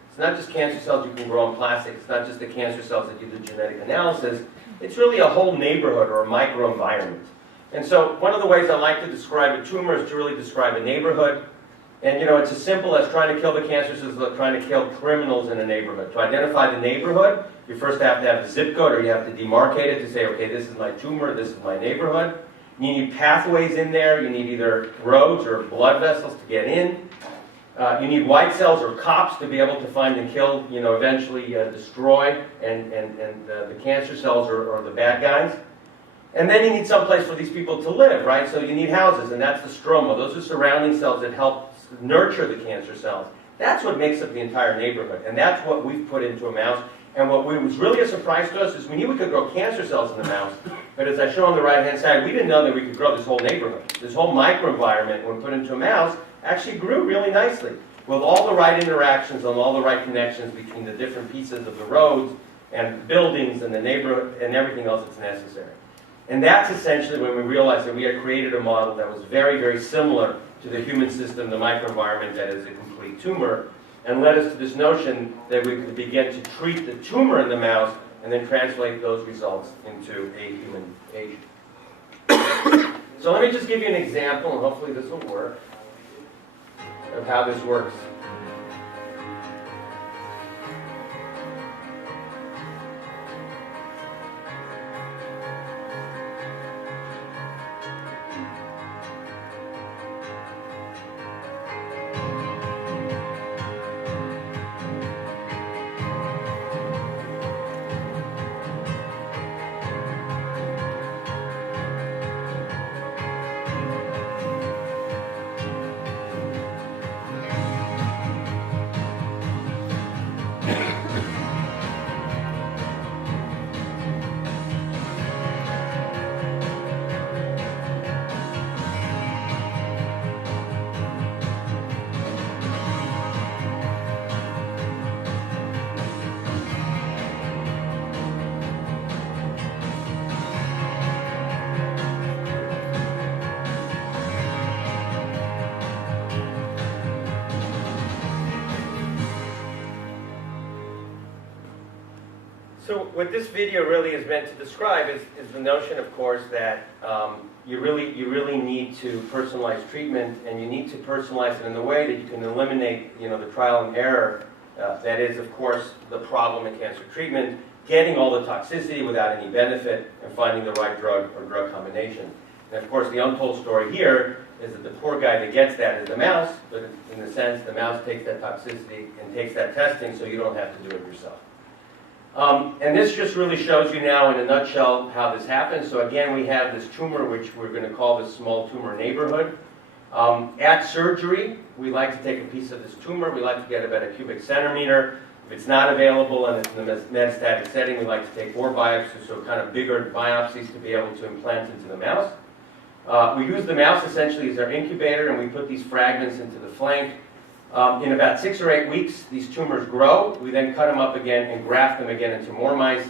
It's not just cancer cells you can grow in plastic. It's not just the cancer cells that you do genetic analysis. It's really a whole neighborhood or a microenvironment. And so one of the ways I like to describe a tumor is to really describe a neighborhood. And it's as simple as trying to kill the cancer cells as trying to kill criminals in a neighborhood. To identify the neighborhood, you first have to have a zip code, or you have to demarcate it to say, okay, this is my tumor, this is my neighborhood. You need pathways in there. You need either roads or blood vessels to get in. You need white cells or cops to be able to find and kill, eventually destroy and the cancer cells or the bad guys. And then you need some place for these people to live, right? So you need houses, and that's the stroma. Those are surrounding cells that help nurture the cancer cells. That's what makes up the entire neighborhood, and that's what we've put into a mouse. And what was really a surprise to us is we knew we could grow cancer cells in the mouse, but as I show on the right-hand side, we didn't know that we could grow this whole neighborhood. This whole microenvironment, when put into a mouse, actually grew really nicely with all the right interactions and all the right connections between the different pieces of the roads and buildings and the neighborhood and everything else that's necessary. And that's essentially when we realized that we had created a model that was very, very similar to the human system, the microenvironment that is a complete tumor, and led us to this notion that we could begin to treat the tumor in the mouse and then translate those results into a human patient. So let me just give you an example, and hopefully this will work, of how this works. So what this video really is meant to describe is the notion, of course, that you really need to personalize treatment, and you need to personalize it in a way that you can eliminate, the trial and error. That is, of course, the problem in cancer treatment, getting all the toxicity without any benefit, and finding the right drug or drug combination. And of course, the untold story here is that the poor guy that gets that is the mouse, but in a sense, the mouse takes that toxicity and takes that testing, so you don't have to do it yourself. And this just really shows you now in a nutshell how this happens. So again, we have this tumor, which we're going to call this small tumor neighborhood. At surgery, we like to take a piece of this tumor. We like to get about a cubic centimeter. If it's not available and it's in the metastatic setting, we like to take more biopsies, so kind of bigger biopsies to be able to implant into the mouse. We use the mouse essentially as our incubator, and we put these fragments into the flank. In about 6 or 8 weeks, these tumors grow. We then cut them up again and graft them again into more mice.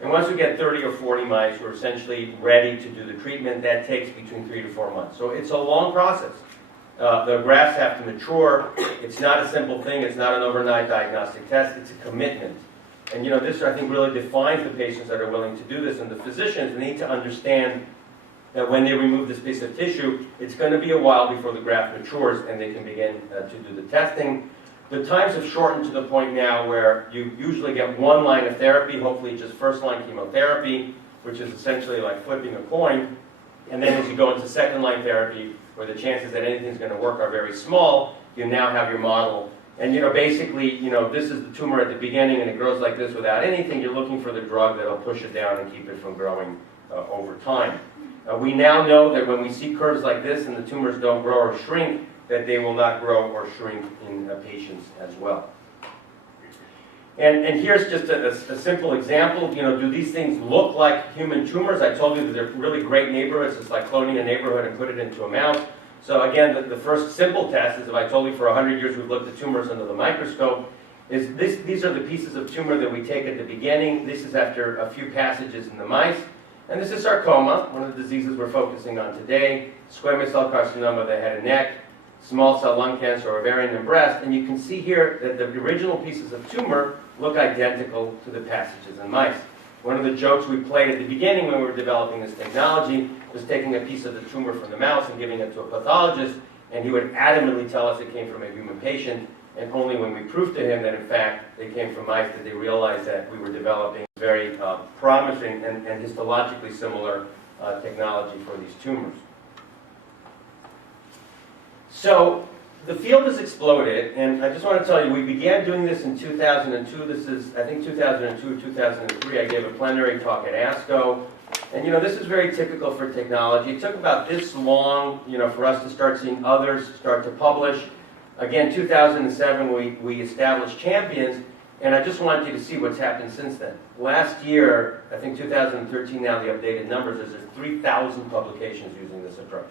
And once we get 30 or 40 mice, we're essentially ready to do the treatment. That takes between 3 to 4 months. So it's a long process. The grafts have to mature. It's not a simple thing. It's not an overnight diagnostic test. It's a commitment. And this, I think, really defines the patients that are willing to do this. And the physicians need to understand that when they remove this piece of tissue, it's going to be a while before the graft matures and they can begin to do the testing. The times have shortened to the point now where you usually get one line of therapy, hopefully just first-line chemotherapy, which is essentially like flipping a coin. And then as you go into second-line therapy, where the chances that anything's going to work are very small, you now have your model. And basically, this is the tumor at the beginning and it grows like this without anything. You're looking for the drug that'll push it down and keep it from growing over time. We now know that when we see curves like this and the tumors don't grow or shrink, that they will not grow or shrink in patients as well. And here's just a simple example. Do these things look like human tumors? I told you that they're really great neighborhoods. It's like cloning a neighborhood and put it into a mouse. So again, the first simple test is, if I told you for 100 years we've looked at tumors under the microscope, these are the pieces of tumor that we take at the beginning. This is after a few passages in the mice. And this is sarcoma, one of the diseases we're focusing on today, squamous cell carcinoma of the head and neck, small cell lung cancer, ovarian and breast. And you can see here that the original pieces of tumor look identical to the passages in mice. One of the jokes we played at the beginning when we were developing this technology was taking a piece of the tumor from the mouse and giving it to a pathologist, and he would adamantly tell us it came from a human patient, and only when we proved to him that in fact they came from mice did they realize that we were developing very promising and histologically similar technology for these tumors. So the field has exploded, and I just want to tell you, we began doing this in 2002. This is, I think, 2002 or 2003. I gave a plenary talk at ASCO. And, this is very typical for technology. It took about this long, for us to start seeing others start to publish. Again, 2007, we established champions, and I just wanted you to see what's happened since then. Last year, I think 2013 now, the updated numbers is there's 3,000 publications using this approach.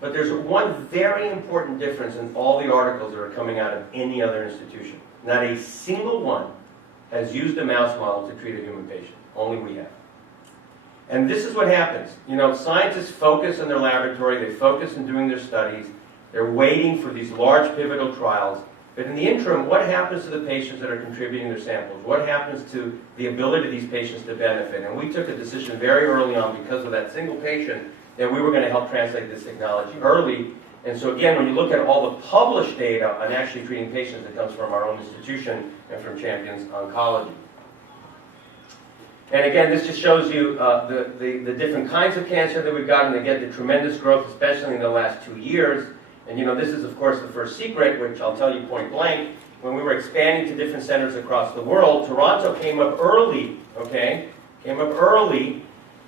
But there's one very important difference in all the articles that are coming out of any other institution. Not a single one has used a mouse model to treat a human patient. Only we have. And this is what happens. Scientists focus in their laboratory, they focus in doing their studies, they're waiting for these large pivotal trials. But in the interim, what happens to the patients that are contributing their samples? What happens to the ability of these patients to benefit? And we took a decision very early on, because of that single patient, that we were going to help translate this technology early. And so again, when you look at all the published data on actually treating patients, it comes from our own institution and from Champions Oncology. And again, this just shows you the different kinds of cancer that we've gotten. Again, the tremendous growth, especially in the last 2 years. And this is, of course, the first secret, which I'll tell you point blank. When we were expanding to different centers across the world, Toronto came up early, okay? Came up early.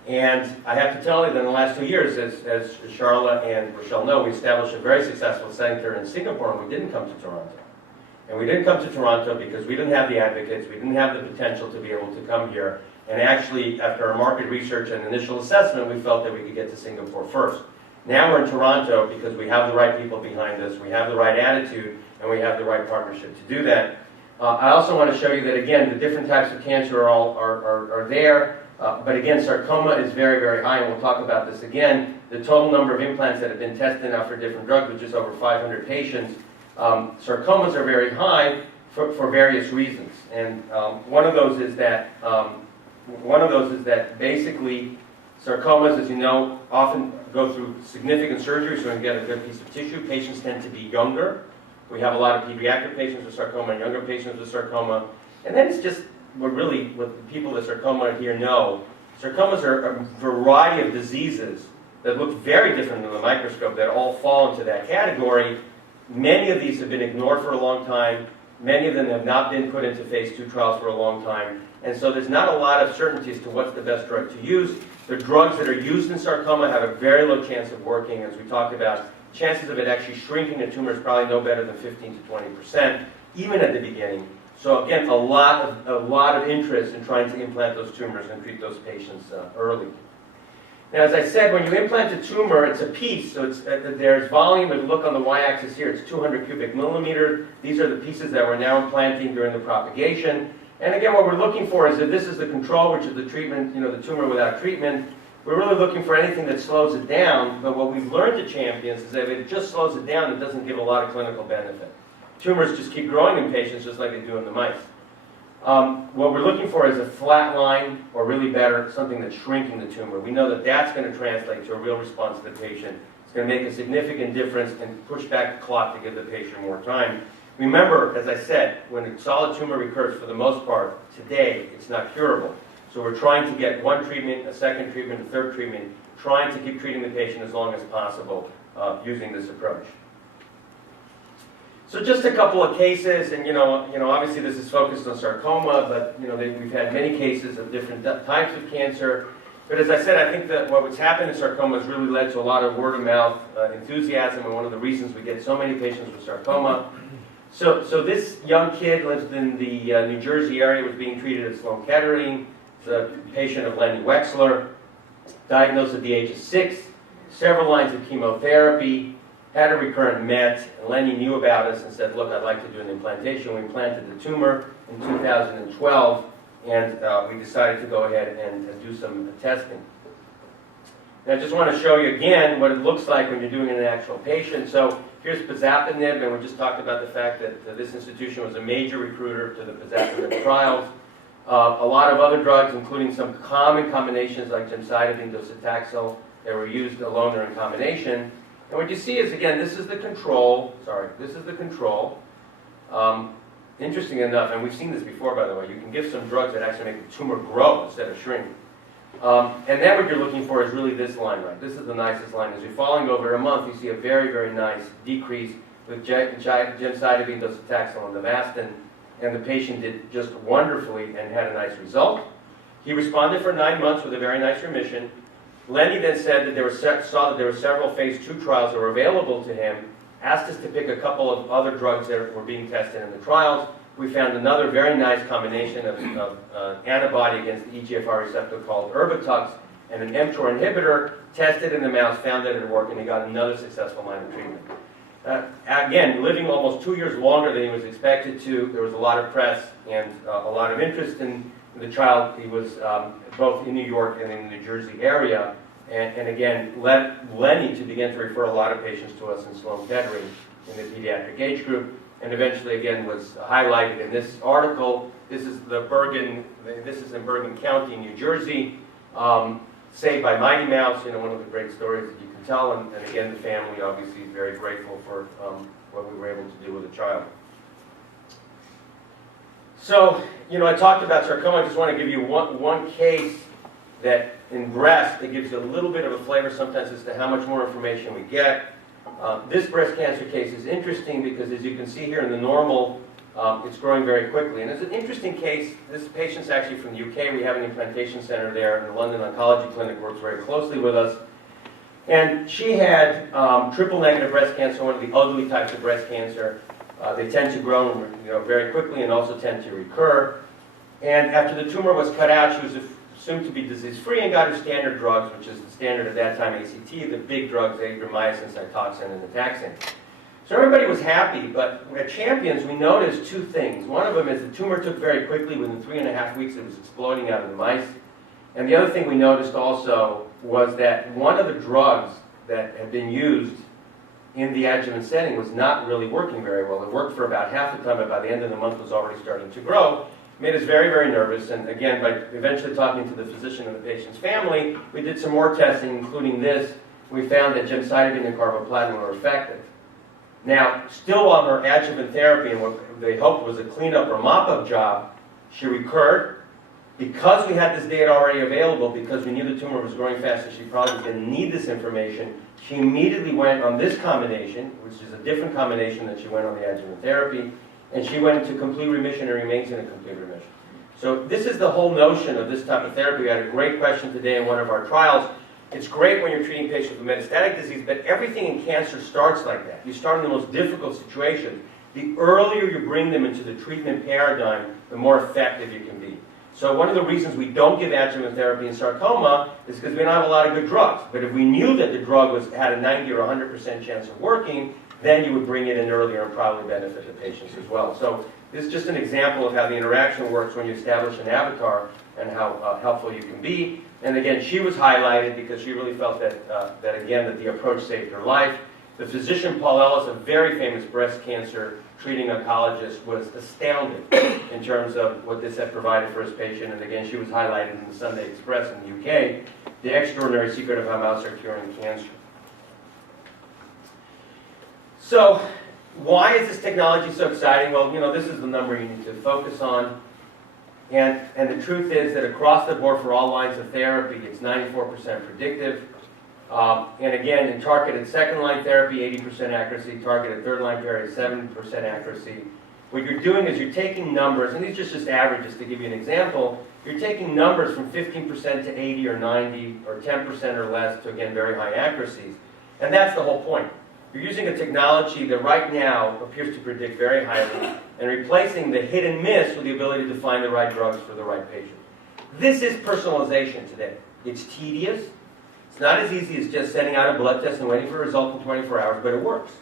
And I have to tell you that in the last 2 years, as Charlotte and Rochelle know, we established a very successful center in Singapore, and we didn't come to Toronto. And we didn't come to Toronto because we didn't have the advocates, we didn't have the potential to be able to come here. And actually, after our market research and initial assessment, we felt that we could get to Singapore first. Now we're in Toronto because we have the right people behind us, we have the right attitude, and we have the right partnership to do that. I also want to show you that, again, the different types of cancer are there. But again, sarcoma is very, very high, and we'll talk about this again. The total number of implants that have been tested now for different drugs, which is over 500 patients, sarcomas are very high for various reasons. And one of those is that basically sarcomas, as you know, often go through significant surgery, so we get a good piece of tissue. Patients tend to be younger. We have a lot of pediatric patients with sarcoma and younger patients with sarcoma. And then it's just what the people with sarcoma here know. Sarcomas are a variety of diseases that look very different in the microscope that all fall into that category. Many of these have been ignored for a long time. Many of them have not been put into phase 2 trials for a long time. And so there's not a lot of certainty as to what's the best drug to use. The drugs that are used in sarcoma have a very low chance of working, as we talked about. Chances of it actually shrinking the tumor is probably no better than 15 to 20%, even at the beginning. So again, a lot of interest in trying to implant those tumors and treat those patients early. Now, as I said, when you implant a tumor, it's a piece. So there's volume. If you look on the y-axis here, it's 200 cubic millimeters. These are the pieces that we're now implanting during the propagation. And again, what we're looking for is if this is the control, which is the treatment, the tumor without treatment, we're really looking for anything that slows it down. But what we've learned at Champions is that if it just slows it down, it doesn't give a lot of clinical benefit. Tumors just keep growing in patients just like they do in the mice. What we're looking for is a flat line, or really better, something that's shrinking the tumor. We know that that's going to translate to a real response to the patient. It's going to make a significant difference and push back the clot to give the patient more time. Remember, as I said, when a solid tumor recurs, for the most part, today, it's not curable. So we're trying to get one treatment, a second treatment, a third treatment, trying to keep treating the patient as long as possible using this approach. So just a couple of cases, and obviously this is focused on sarcoma, but we've had many cases of different types of cancer. But as I said, I think that what's happened in sarcoma has really led to a lot of word-of-mouth enthusiasm, and one of the reasons we get so many patients with sarcoma. So this young kid lives in the New Jersey area, was being treated at Sloan Kettering. He's a patient of Lenny Wexler, diagnosed at the age of 6, several lines of chemotherapy, had a recurrent MET, and Lenny knew about us and said, look, I'd like to do an implantation. We implanted the tumor in 2012, and we decided to go ahead and do some testing. And I just want to show you again what it looks like when you're doing it in an actual patient. So here's pazopanib, and we just talked about the fact that this institution was a major recruiter to the pazopanib trials. A lot of other drugs, including some common combinations like gemcitabine, docetaxel, that were used alone or in combination. And what you see is, again, this is the control. This is the control. Interesting enough, and we've seen this before, by the way, you can give some drugs that actually make the tumor grow instead of shrink. And then what you're looking for is really this line, right? This is the nicest line. As you're following over a month, you see a very, very nice decrease with gemcitabine, docetaxel, and Avastin. And the patient did just wonderfully and had a nice result. He responded for 9 months with a very nice remission. Lenny then said that saw that there were several phase 2 trials that were available to him, asked us to pick a couple of other drugs that were being tested in the trials. We found another very nice combination of antibody against the EGFR receptor called Erbitux and an mTOR inhibitor, tested in the mouse, found that it worked, and he got another successful line of treatment. Again, living almost 2 years longer than he was expected to. There was a lot of press and a lot of interest in the child. He was both in New York and in the New Jersey area. And again, led Lenny to begin to refer a lot of patients to us in Sloan Kettering in the pediatric age group. And eventually, again, was highlighted in this article. This is in Bergen County, New Jersey. Saved by Mighty Mouse, one of the great stories that you can tell. And again, the family obviously is very grateful for what we were able to do with the child. So, I talked about sarcoma. I just want to give you one case that in breast, that gives you a little bit of a flavor sometimes as to how much more information we get. This breast cancer case is interesting because, as you can see here in the normal, it's growing very quickly. And it's an interesting case. This patient's actually from the UK. We have an implantation center there, and the London Oncology Clinic works very closely with us. And she had triple-negative breast cancer, one of the ugly types of breast cancer. They tend to grow very quickly and also tend to recur. And after the tumor was cut out, she was assumed to be disease-free and got her standard drugs, which is the standard at that time, ACT, the big drugs, adriamycin, Cytoxan, and Taxane. So everybody was happy, but at Champions, we noticed 2 things. One of them is the tumor took very quickly. Within 3.5 weeks, it was exploding out of the mice. And the other thing we noticed also was that one of the drugs that had been used in the adjuvant setting was not really working very well. It worked for about half the time, but by the end of the month was already starting to grow. Made us very, very nervous, and again, by eventually talking to the physician and the patient's family, we did some more testing, including this. We found that gemcitabine and carboplatin were effective. Now, still on her adjuvant therapy, and what they hoped was a cleanup or mop-up job, she recurred. Because we had this data already available, because we knew the tumor was growing fast and she probably was going to need this information, she immediately went on this combination, which is a different combination than she went on the adjuvant therapy. And she went into complete remission and remains in a complete remission. So this is the whole notion of this type of therapy. We had a great question today in one of our trials. It's great when you're treating patients with metastatic disease, but everything in cancer starts like that. You start in the most difficult situations. The earlier you bring them into the treatment paradigm, the more effective you can be. So one of the reasons we don't give adjuvant therapy in sarcoma is because we don't have a lot of good drugs. But if we knew that the drug had a 90 or 100% chance of working, then you would bring it in earlier and probably benefit the patients as well. So this is just an example of how the interaction works when you establish an avatar and how helpful you can be. And again, she was highlighted because she really felt that, that the approach saved her life. The physician, Paul Ellis, a very famous breast cancer treating oncologist, was astounded in terms of what this had provided for his patient. And again, she was highlighted in the Sunday Express in the UK, the extraordinary secret of how mouse are curing cancer. So, why is this technology so exciting? Well, this is the number you need to focus on. And the truth is that across the board for all lines of therapy, it's 94% predictive. And again, in targeted second-line therapy, 80% accuracy, targeted third-line therapy, 70% accuracy. What you're doing is you're taking numbers, and these are just averages to give you an example, you're taking numbers from 15% to 80 or 90 or 10% or less to, again, very high accuracies. And that's the whole point. You're using a technology that right now appears to predict very highly and replacing the hit and miss with the ability to find the right drugs for the right patient. This is personalization today. It's tedious. It's not as easy as just sending out a blood test and waiting for a result in 24 hours, but it works.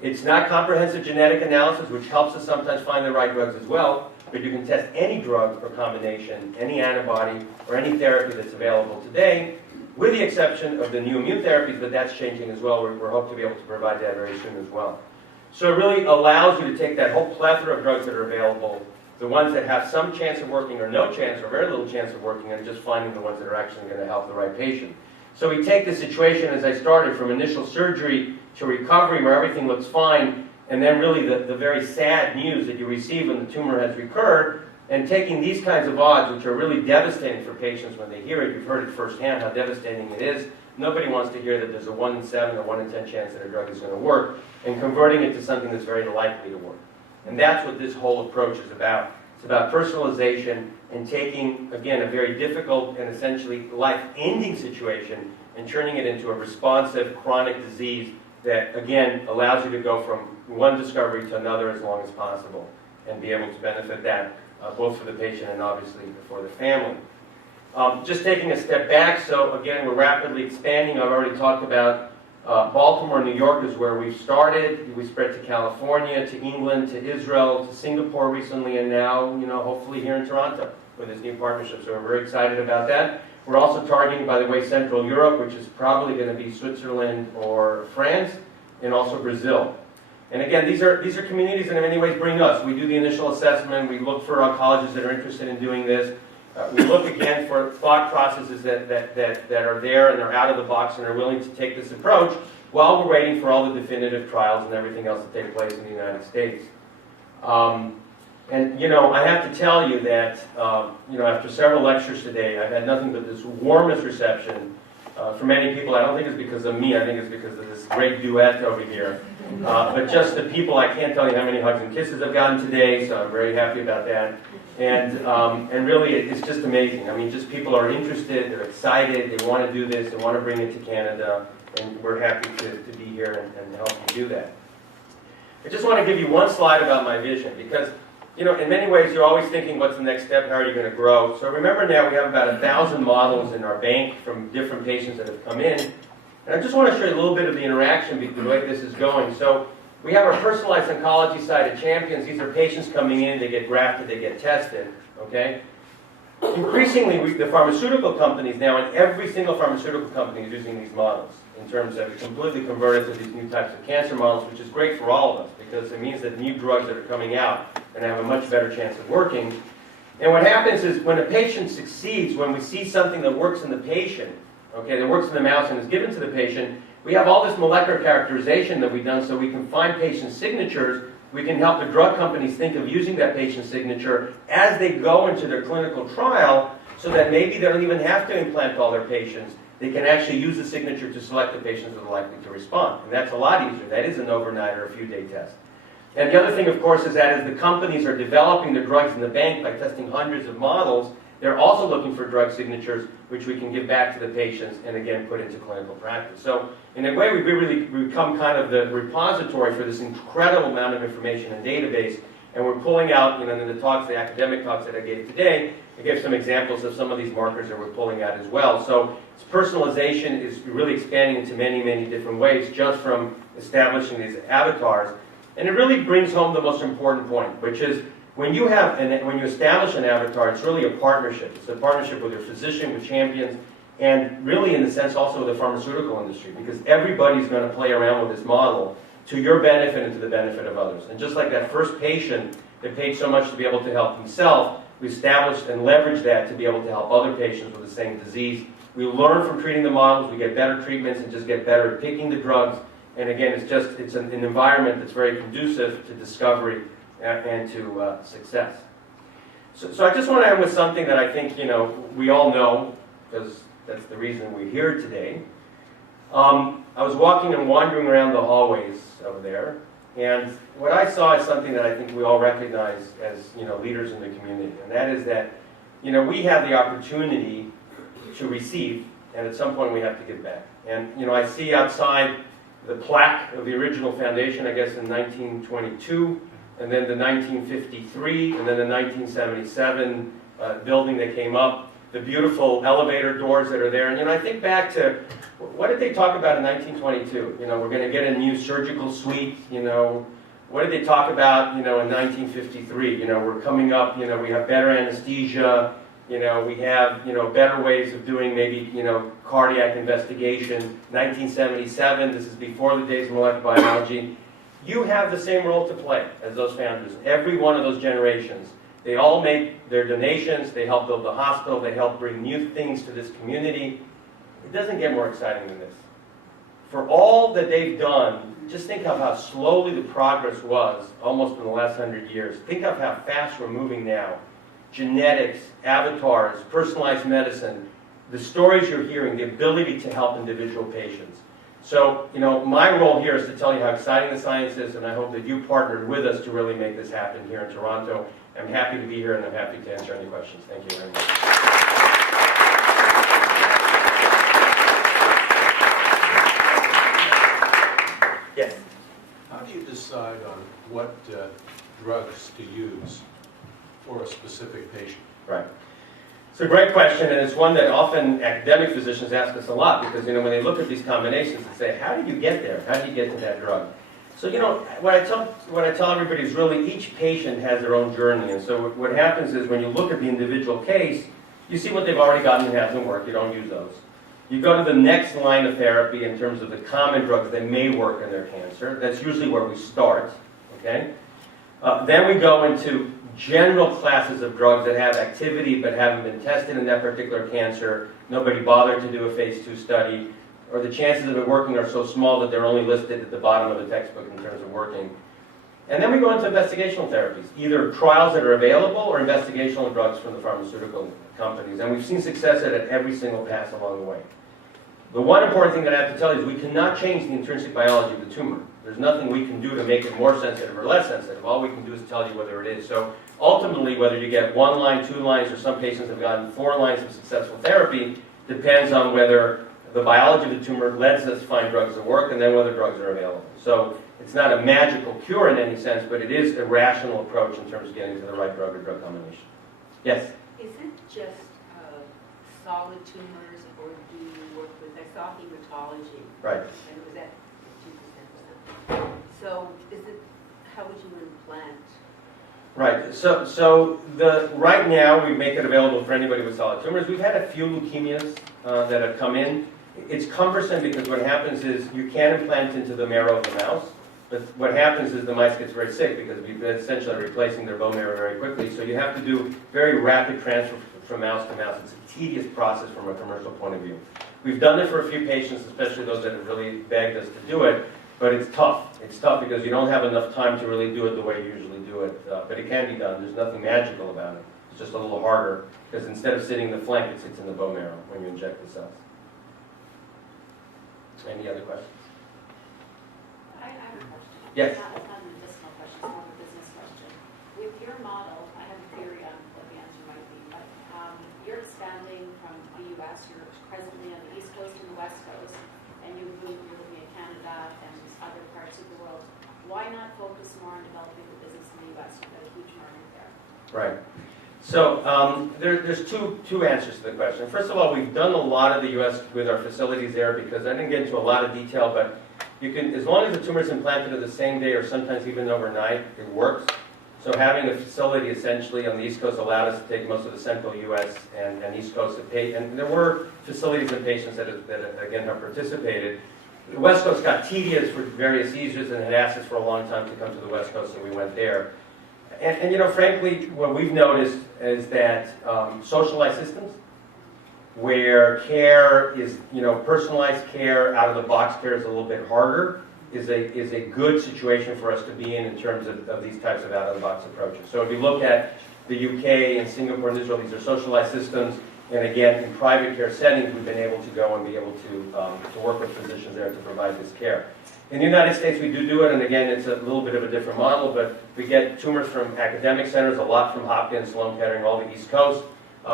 It's not comprehensive genetic analysis, which helps us sometimes find the right drugs as well, but you can test any drug or combination, any antibody, or any therapy that's available today, with the exception of the new immune therapies, but that's changing as well. We're hope to be able to provide that very soon as well. So it really allows you to take that whole plethora of drugs that are available, the ones that have some chance of working or no chance or very little chance of working, and just finding the ones that are actually going to help the right patient. So we take the situation as I started, from initial surgery to recovery where everything looks fine, and then really the very sad news that you receive when the tumor has recurred, and taking these kinds of odds, which are really devastating for patients when they hear it. You've heard it firsthand how devastating it is. Nobody wants to hear that there's a 1 in 7 or 1 in 10 chance that a drug is going to work, and converting it to something that's very likely to work. And that's what this whole approach is about. It's about personalization and taking, again, a very difficult and essentially life-ending situation and turning it into a responsive chronic disease that, again, allows you to go from one discovery to another as long as possible and be able to benefit that both for the patient and obviously for the family. Just taking a step back, so again, we're rapidly expanding. I've already talked about Baltimore, New York is where we've started. We spread to California, to England, to Israel, to Singapore recently, and now, hopefully here in Toronto with this new partnership. So we're very excited about that. We're also targeting, by the way, Central Europe, which is probably going to be Switzerland or France, and also Brazil. And again, these are communities that in many ways bring us. We do the initial assessment. We look for oncologists that are interested in doing this. We look again for thought processes that are there and are out of the box and are willing to take this approach while we're waiting for all the definitive trials and everything else to take place in the United States. I have to tell you that, after several lectures today, I've had nothing but this warmest reception for many people. I don't think it's because of me. I think it's because of this great duet over here. But just the people, I can't tell you how many hugs and kisses I've gotten today, so I'm very happy about that. And really, it's just amazing. I mean, just people are interested, they're excited, they want to do this, they want to bring it to Canada, and we're happy to be here and help you do that. I just want to give you one slide about my vision, because in many ways, you're always thinking, what's the next step? How are you going to grow? So remember now, we have about 1,000 models in our bank from different patients that have come in. And I just want to show you a little bit of the interaction, the way this is going. So we have our personalized oncology side at Champions. These are patients coming in, they get grafted, they get tested, okay? Increasingly, the pharmaceutical companies now, and every single pharmaceutical company is using these models in terms of completely converted to these new types of cancer models, which is great for all of us because it means that new drugs that are coming out are going to have a much better chance of working. And what happens is when a patient succeeds, when we see something that works in the patient, okay, that works in the mouse and is given to the patient, we have all this molecular characterization that we've done so we can find patient signatures. We can help the drug companies think of using that patient signature as they go into their clinical trial so that maybe they don't even have to implant all their patients. They can actually use the signature to select the patients that are likely to respond. And that's a lot easier. That is an overnight or a few day test. And the other thing, of course, is that as the companies are developing the drugs in the bank by testing hundreds of models, they're also looking for drug signatures, which we can give back to the patients and again put into clinical practice. So in a way, we've really become kind of the repository for this incredible amount of information and database. And we're pulling out, in the talks, the academic talks that I gave today, I gave some examples of some of these markers that we're pulling out as well. So personalization is really expanding into many, many different ways just from establishing these avatars. And it really brings home the most important point, which is when you establish an avatar, it's really a partnership. It's a partnership with your physician, with Champions, and really in the sense also of the pharmaceutical industry, because everybody's going to play around with this model to your benefit and to the benefit of others. And just like that first patient that paid so much to be able to help himself, we established and leveraged that to be able to help other patients with the same disease. We learn from treating the models, we get better treatments and just get better at picking the drugs. And again, it's an environment that's very conducive to discovery and to success. So I just want to end with something that I think, we all know, because that's the reason we're here today. I was walking and wandering around the hallways over there, and what I saw is something that I think we all recognize as, leaders in the community, and that is that, we have the opportunity to receive, and at some point we have to give back. And, I see outside the plaque of the original foundation, I guess in 1922, and then the 1953, and then the 1977 building that came up, the beautiful elevator doors that are there. And, I think back to, what did they talk about in 1922? We're going to get a new surgical suite, what did they talk about, in 1953? We're coming up, we have better anesthesia, we have, better ways of doing maybe, cardiac investigation. 1977, this is before the days of molecular biology. You have the same role to play as those founders. Every one of those generations, they all make their donations, they help build the hospital, they help bring new things to this community. It doesn't get more exciting than this. For all that they've done, just think of how slowly the progress was almost in the last 100 years. Think of how fast we're moving now. Genetics, avatars, personalized medicine, the stories you're hearing, the ability to help individual patients. So, my role here is to tell you how exciting the science is, and I hope that you partnered with us to really make this happen here in Toronto. I'm happy to be here, and I'm happy to answer any questions. Thank you very much. Yes? How do you decide on what drugs to use for a specific patient? Right. It's a great question, and it's one that often academic physicians ask us a lot, because when they look at these combinations and say, how do you get there? How do you get to that drug? So what I tell everybody is really each patient has their own journey, and so what happens is when you look at the individual case, you see what they've already gotten that hasn't worked. You don't use those. You go to the next line of therapy in terms of the common drugs that may work in their cancer. That's usually where we start. Okay. Then we go into general classes of drugs that have activity but haven't been tested in that particular cancer. Nobody bothered to do a phase 2 study, or the chances of it working are so small that they're only listed at the bottom of the textbook in terms of working. And then we go into investigational therapies, either trials that are available or investigational drugs from the pharmaceutical companies. And we've seen success at every single pass along the way. The one important thing that I have to tell you is we cannot change the intrinsic biology of the tumor. There's nothing we can do to make it more sensitive or less sensitive. All we can do is tell you whether it is. So ultimately, whether you get 1 line, 2 lines, or some patients have gotten 4 lines of successful therapy depends on whether the biology of the tumor lets us find drugs that work and then whether drugs are available. So it's not a magical cure in any sense, but it is a rational approach in terms of getting to the right drug or drug combination. Yes? Is it just solid tumors, or do you work with, I saw hematology. Right. And it was at 2%. So how would you implant? Right. So right now we make it available for anybody with solid tumors. We've had a few leukemias that have come in. It's cumbersome because what happens is you can implant into the marrow of the mouse, but what happens is the mice gets very sick because we've been essentially replacing their bone marrow very quickly. So you have to do very rapid transfer from mouse to mouse. It's a tedious process from a commercial point of view. We've done it for a few patients, especially those that have really begged us to do it, but it's tough. It's tough because you don't have enough time to really do it the way you usually do it, but it can be done. There's nothing magical about it. It's just a little harder because instead of sitting in the flank, it sits in the bone marrow when you inject the cells. Any other questions? I have a question. Yes. It's not a medicinal question, it's more of a business question. With your model, I have a theory on what the answer might be, but you're expanding from the U.S., you're presently on the East Coast and the West Coast, and you're looking at Canada and other parts of the world. Why not focus more on developing the business in the U.S.? You've got a huge market there. Right. So there's two answers to the question. First of all, we've done a lot of the U.S. with our facilities there because I didn't get into a lot of detail, but you can, as long as the tumor is implanted at the same day or sometimes even overnight, it works. So having a facility essentially on the East Coast allowed us to take most of the central U.S. and East Coast of and there were facilities and patients that again have participated. The West Coast got tedious for various reasons and had asked us for a long time to come to the West Coast, so we went there. And you know, frankly, what we've noticed is that socialized systems, where care is, you know, personalized care, out-of-the-box care is a little bit harder, is a good situation for us to be in terms of these types of out-of-the-box approaches. So if you look at the UK and Singapore and Israel, these are socialized systems, and again, in private care settings, we've been able to go and be able to work with physicians there to provide this care. In the United States, we do it, and again, it's a little bit of a different model, but we get tumors from academic centers, a lot from Hopkins, Sloan Kettering, all the East Coast.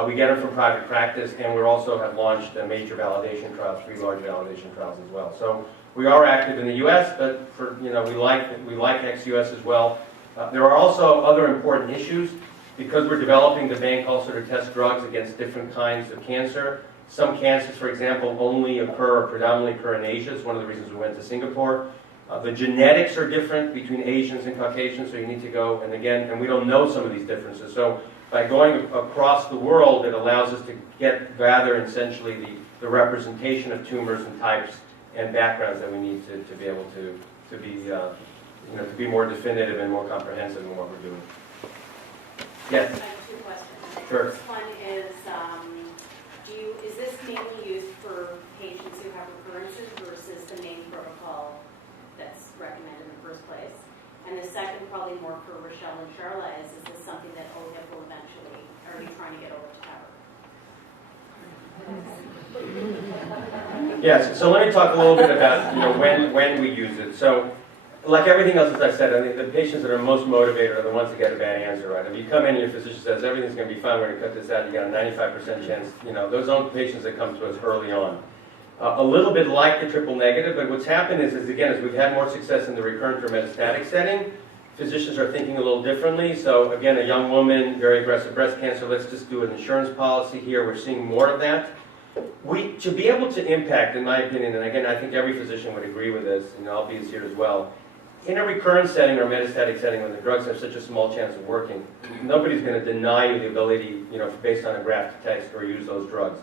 We get them from private practice, and we also have launched a major validation trials, 3 large validation trials as well. So we are active in the U.S., but for, you know, we like ex-U.S. as well. There are also other important issues because we're developing the bank also to test drugs against different kinds of cancer. Some cancers, for example, only occur or predominantly occur in Asia. It's one of the reasons we went to Singapore. The genetics are different between Asians and Caucasians, so you need to go, and we don't know some of these differences. So by going across the world, it allows us to gather essentially the representation of tumors and types and backgrounds that we need to be able to be more definitive and more comprehensive in what we're doing. Yes? I have 2 questions. Sure. The first one is, is this mainly used for patients who have recurrences versus the main protocol that's recommended in the first place? And the second, probably more for Rochelle and Charla, is this something that OHIP will eventually, are you trying to get over to TAVR? Yes, so let me talk a little bit about, you know, when we use it. So, like everything else, as I said, I mean, the patients that are most motivated are the ones that get a bad answer, right? If you come in and your physician says, everything's going to be fine, we're going to cut this out, you got a 95% chance, you know, those are patients that come to us early on. A little bit like the triple negative, but what's happened is again, as we've had more success in the recurrent or metastatic setting, physicians are thinking a little differently. So again, a young woman, very aggressive breast cancer, let's just do an insurance policy here. We're seeing more of that. To be able to impact, in my opinion, and again, I think every physician would agree with this, and I'll be here as well, in a recurrent setting or metastatic setting when the drugs have such a small chance of working, nobody's going to deny you the ability, you know, based on a graft to test or use those drugs.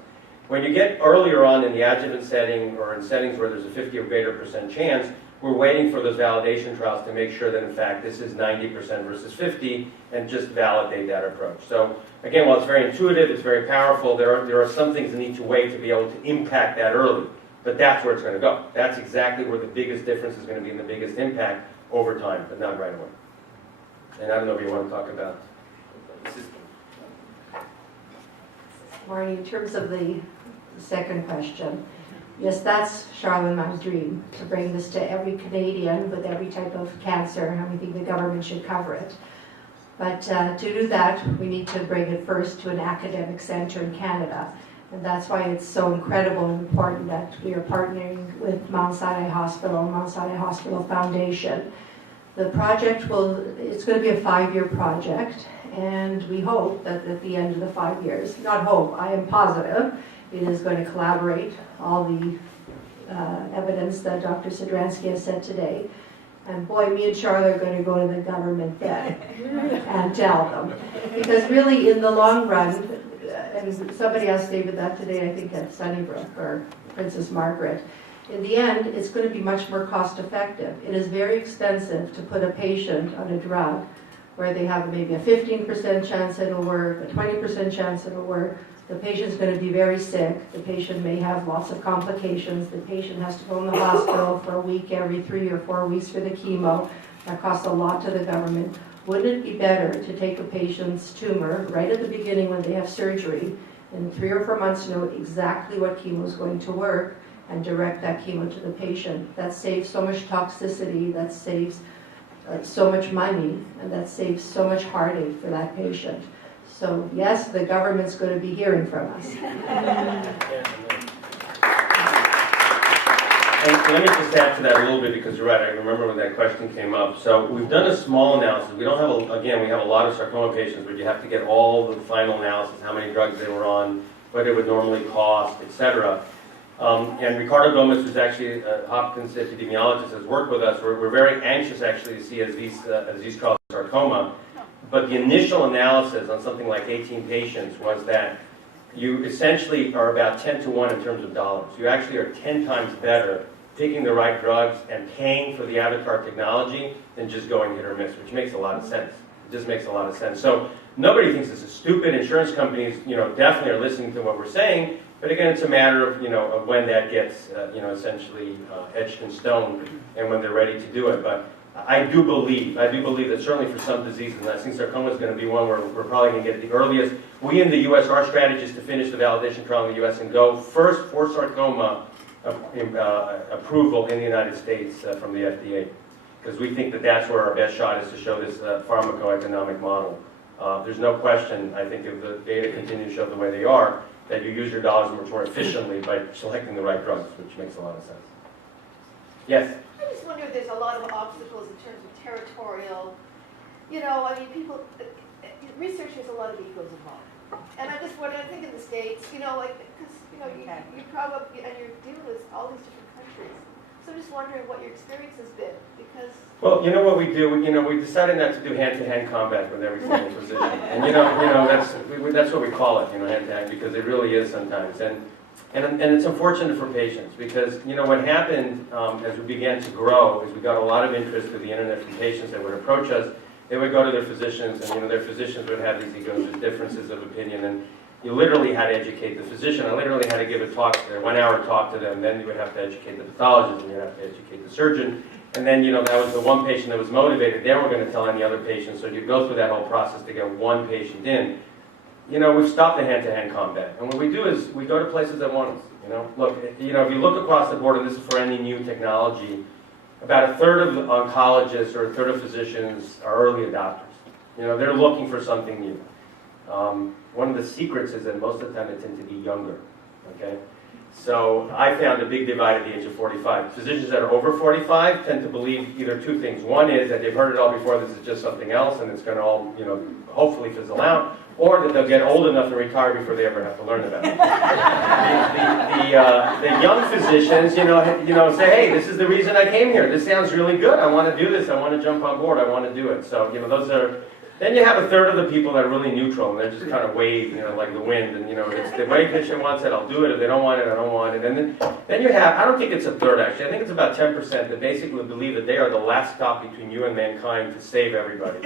When you get earlier on in the adjuvant setting or in settings where there's a 50 or greater % chance, we're waiting for those validation trials to make sure that in fact this is 90% versus 50 and just validate that approach. So again, while it's very intuitive, it's very powerful, there are some things that need to wait to be able to impact that early. But that's where it's going to go. That's exactly where the biggest difference is going to be and the biggest impact over time, but not right away. And I don't know if you want to talk about the system. Marty, in terms of the second question, yes, that's Charlotte and my dream, to bring this to every Canadian with every type of cancer, and we think the government should cover it. But to do that, we need to bring it first to an academic center in Canada. And that's why it's so incredible and important that we are partnering with Mount Sinai Hospital and Mount Sinai Hospital Foundation. The project it's going to be a 5-year project, and we hope that at the end of the 5 years, not hope, I am positive, it is going to collaborate all the evidence that Dr. Sidransky has said today. And boy, me and Charlotte are going to go to the government then and tell them. Because really, in the long run, and somebody asked David that today, I think at Sunnybrook or Princess Margaret, in the end, it's going to be much more cost effective. It is very expensive to put a patient on a drug where they have maybe a 15% chance it'll work, a 20% chance it'll work. The patient's going to be very sick. The patient may have lots of complications. The patient has to go in the hospital for a week every 3 or 4 weeks for the chemo. That costs a lot to the government. Wouldn't it be better to take a patient's tumor right at the beginning when they have surgery, in 3 or 4 months know exactly what chemo is going to work, and direct that chemo to the patient? That saves so much toxicity, that saves so much money, and that saves so much heartache for that patient. So yes, the government's going to be hearing from us. And let me just add to that a little bit, because you're right, I remember when that question came up. So we've done a small analysis. We don't have, again, we have a lot of sarcoma patients where you have to get all the final analysis, how many drugs they were on, what it would normally cost, etc. And Ricardo Gomez, who's actually a Hopkins epidemiologist, has worked with us. We're very anxious actually to see as these trials of sarcoma, But the initial analysis on something like 18 patients was that you essentially are about 10 to 1 in terms of dollars. You actually are 10 times better picking the right drugs and paying for the avatar technology than just going hit or miss, which makes a lot of sense. It just makes a lot of sense. So nobody thinks this is stupid. Insurance companies, definitely are listening to what we're saying. But again, it's a matter of, of when that gets, essentially etched in stone and when they're ready to do it. But I do believe that certainly for some diseases, and I think sarcoma is going to be one where we're probably going to get it the earliest. We in the U.S., our strategy is to finish the validation trial in the U.S. and go first for sarcoma approval in the United States from the FDA. Because we think that that's where our best shot is to show this pharmacoeconomic model. There's no question, I think, if the data continue to show the way they are, that you use your dollars much more efficiently by selecting the right drugs, which makes a lot of sense. Yes? I just wonder if there's a lot of obstacles in terms of territorial, people, research has a lot of egos involved. And I just wonder, I think in the States, because, you probably, and you're dealing with all these different countries. So I'm just wondering what your experience has been, because... Well, you know what we do? We decided not to do hand-to-hand combat with every single physician. And that's what we call it, hand-to-hand, because it really is sometimes. And it's unfortunate for patients, because, what happened as we began to grow is we got a lot of interest through the internet from patients that would approach us. They would go to their physicians, and, their physicians would have these egos and differences of opinion, and you literally had to educate the physician. I literally had to give a talk, a 1-hour talk to them. Then you would have to educate the pathologist, and you'd have to educate the surgeon. And then, that was the one patient that was motivated. They weren't going to tell any other patients, so you'd go through that whole process to get one patient in. We've stopped the hand-to-hand combat. And what we do is we go to places that want us. Look, if you look across the board, and this is for any new technology, about a third of oncologists or a third of physicians are early adopters. They're looking for something new. One of the secrets is that most of the time they tend to be younger, okay? So I found a big divide at the age of 45. Physicians that are over 45 tend to believe either two things. One is that they've heard it all before, this is just something else, and it's going to all, hopefully fizzle out, or that they'll get old enough and retire before they ever have to learn about it. The young physicians, say, hey, this is the reason I came here. This sounds really good. I want to do this. I want to jump on board. I want to do it. So, those are... Then you have a third of the people that are really neutral, and they just kind of wave, like the wind, and it's the way patient wants it, I'll do it. If they don't want it, I don't want it. And then you have, I don't think it's a third actually, I think it's about 10% that basically believe that they are the last stop between you and mankind to save everybody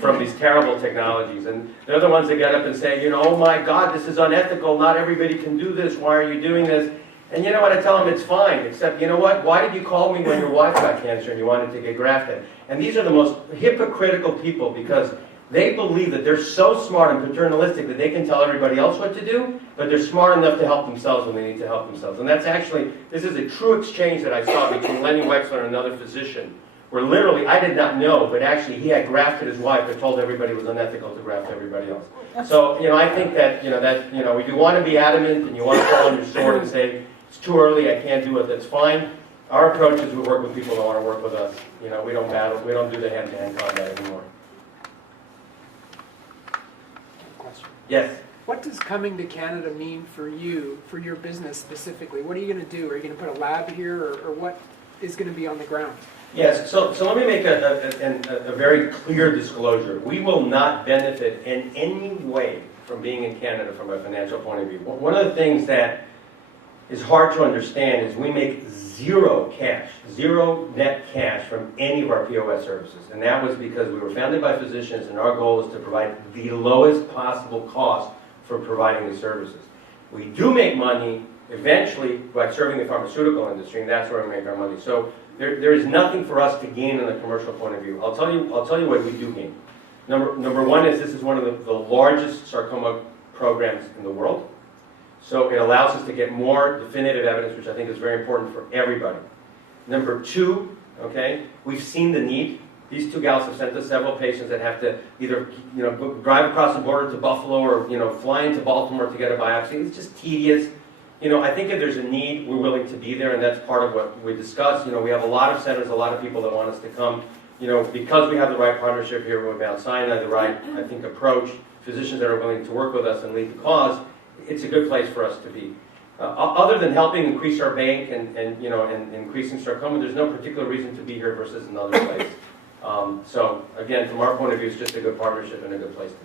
from these terrible technologies. And they're the ones that get up and say, oh my God, this is unethical, not everybody can do this, why are you doing this? And you know what, I tell them it's fine, except you know what, why did you call me when your wife got cancer and you wanted to get grafted? And these are the most hypocritical people, because they believe that they're so smart and paternalistic that they can tell everybody else what to do, but they're smart enough to help themselves when they need to help themselves. And that's actually, this is a true exchange that I saw between Lenny Wexler and another physician, where literally, I did not know, but actually he had grafted his wife but told everybody it was unethical to graft everybody else. So, I think that, if you want to be adamant and you want to fall on your sword and say, it's too early, I can't do it, that's fine. Our approach is we work with people that want to work with us. We don't battle, we don't do the hand-to-hand combat anymore. Yes. What does coming to Canada mean for you, for your business specifically? What are you going to do? Are you going to put a lab here, or what is going to be on the ground? Yes, so let me make a very clear disclosure. We will not benefit in any way from being in Canada from a financial point of view. One of the things that is hard to understand is we make zero net cash from any of our POS services. And that was because we were founded by physicians, and our goal is to provide the lowest possible cost for providing the services. We do make money eventually by serving the pharmaceutical industry, and that's where we make our money. So there is nothing for us to gain in a commercial point of view. I'll tell you what we do gain. Number one is this is one of the largest sarcoma programs in the world. So it allows us to get more definitive evidence, which I think is very important for everybody. Number two, we've seen the need. These two gals have sent us several patients that have to either drive across the border to Buffalo or fly into Baltimore to get a biopsy. It's just tedious. I think if there's a need, we're willing to be there, and that's part of what we discussed. We have a lot of centers, a lot of people that want us to come. Because we have the right partnership here with Mount Sinai, the right, I think, approach, physicians that are willing to work with us and lead the cause, it's a good place for us to be. Other than helping increase our bank and increasing sarcoma, there's no particular reason to be here versus another place. So again, from our point of view, it's just a good partnership and a good place to be.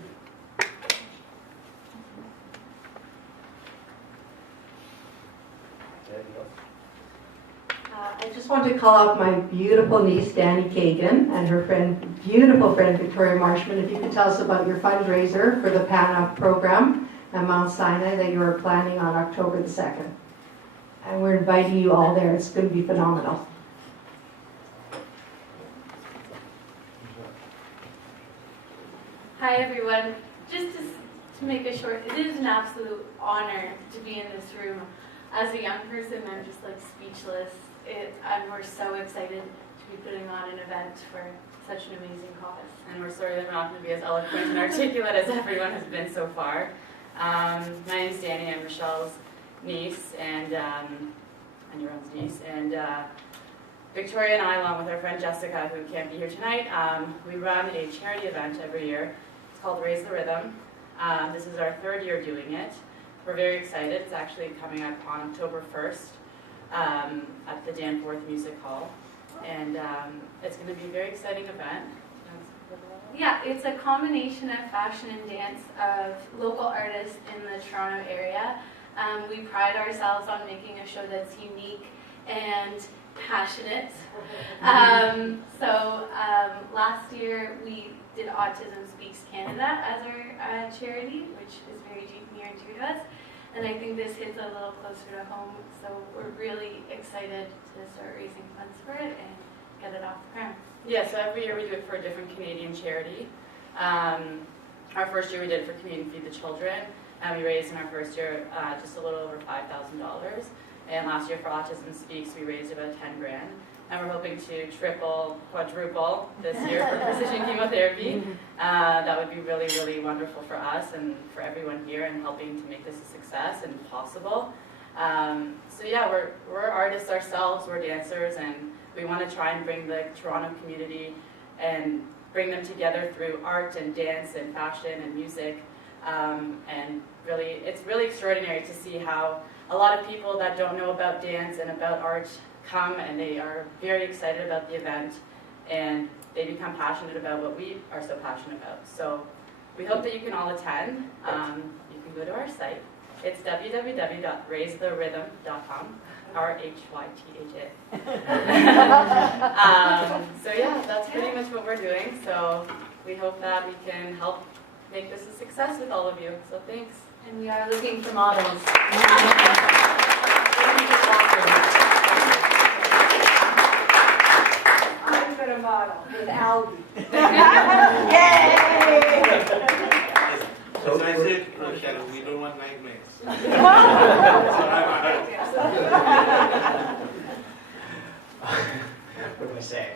Anything else? I just want to call out my beautiful niece, Danny Kagan, and her beautiful friend, Victoria Marshman. If you could tell us about your fundraiser for the Panov program at Mount Sinai that you are planning on October the 2nd. And we're inviting you all there. It's going to be phenomenal. Hi everyone. Just to make it short, it is an absolute honor to be in this room. As a young person, I'm just like speechless. And we're so excited to be putting on an event for such an amazing cause. And we're sorry that we're not going to be as eloquent and articulate as everyone has been so far. My name is Danny. I'm Michelle's niece and Jeroen's niece. And Victoria and I, along with our friend Jessica, who can't be here tonight, we run a charity event every year. It's called Raise the Rhythm. This is our 3rd year doing it. We're very excited. It's actually coming up on October 1st at the Danforth Music Hall. And it's going to be a very exciting event. Yeah, it's a combination of fashion and dance of local artists in the Toronto area. We pride ourselves on making a show that's unique and passionate. Last year we did Autism Speaks Canada as our charity, which is very near and dear to us. And I think this hits a little closer to home, so we're really excited to start raising funds for it and get it off the ground. Yeah, so every year we do it for a different Canadian charity. Our first year we did it for Canadian Feed the Children, and we raised in our first year just a little over $5,000. And last year for Autism Speaks, we raised about 10 grand. And we're hoping to triple, quadruple this year for precision chemotherapy. That would be really, really wonderful for us and for everyone here and helping to make this a success and possible. So yeah, we're artists ourselves, we're dancers, and we want to try and bring the Toronto community and bring them together through art and dance and fashion and music. And really, it's really extraordinary to see how a lot of people that don't know about dance and about art come and they are very excited about the event and they become passionate about what we are so passionate about. So we hope that you can all attend. You can go to our site. It's www.raisetherhythm.com, RHYTHA. So yeah, that's pretty much what we're doing. So we hope that we can help make this a success with all of you. So thanks. And we are looking for models. I'm gonna model with Albie. Yay! As I said, Rochelle, we don't want nightmares. What do I say?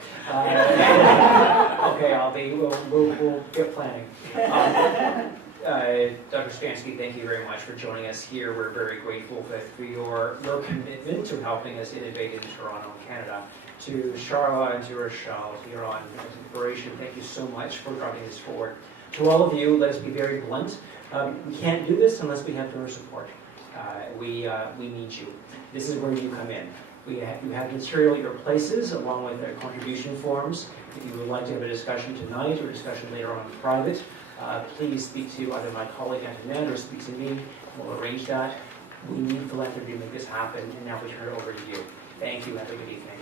Okay, we'll get planning. Dr. Spansky, thank you very much for joining us here. We're very grateful for your commitment to helping us innovate in Toronto, Canada. To Charla and to Rochelle, to your inspiration, thank you so much for driving this forward. To all of you, let us be very blunt. We can't do this unless we have your support. We need you. This is where you come in. You have material at your places along with their contribution forms. If you would like to have a discussion tonight or a discussion later on in private, please speak to either my colleague Antoinette or speak to me. We'll arrange that. We need philanthropy to make this happen, and now we turn it over to you. Thank you. Have a good evening.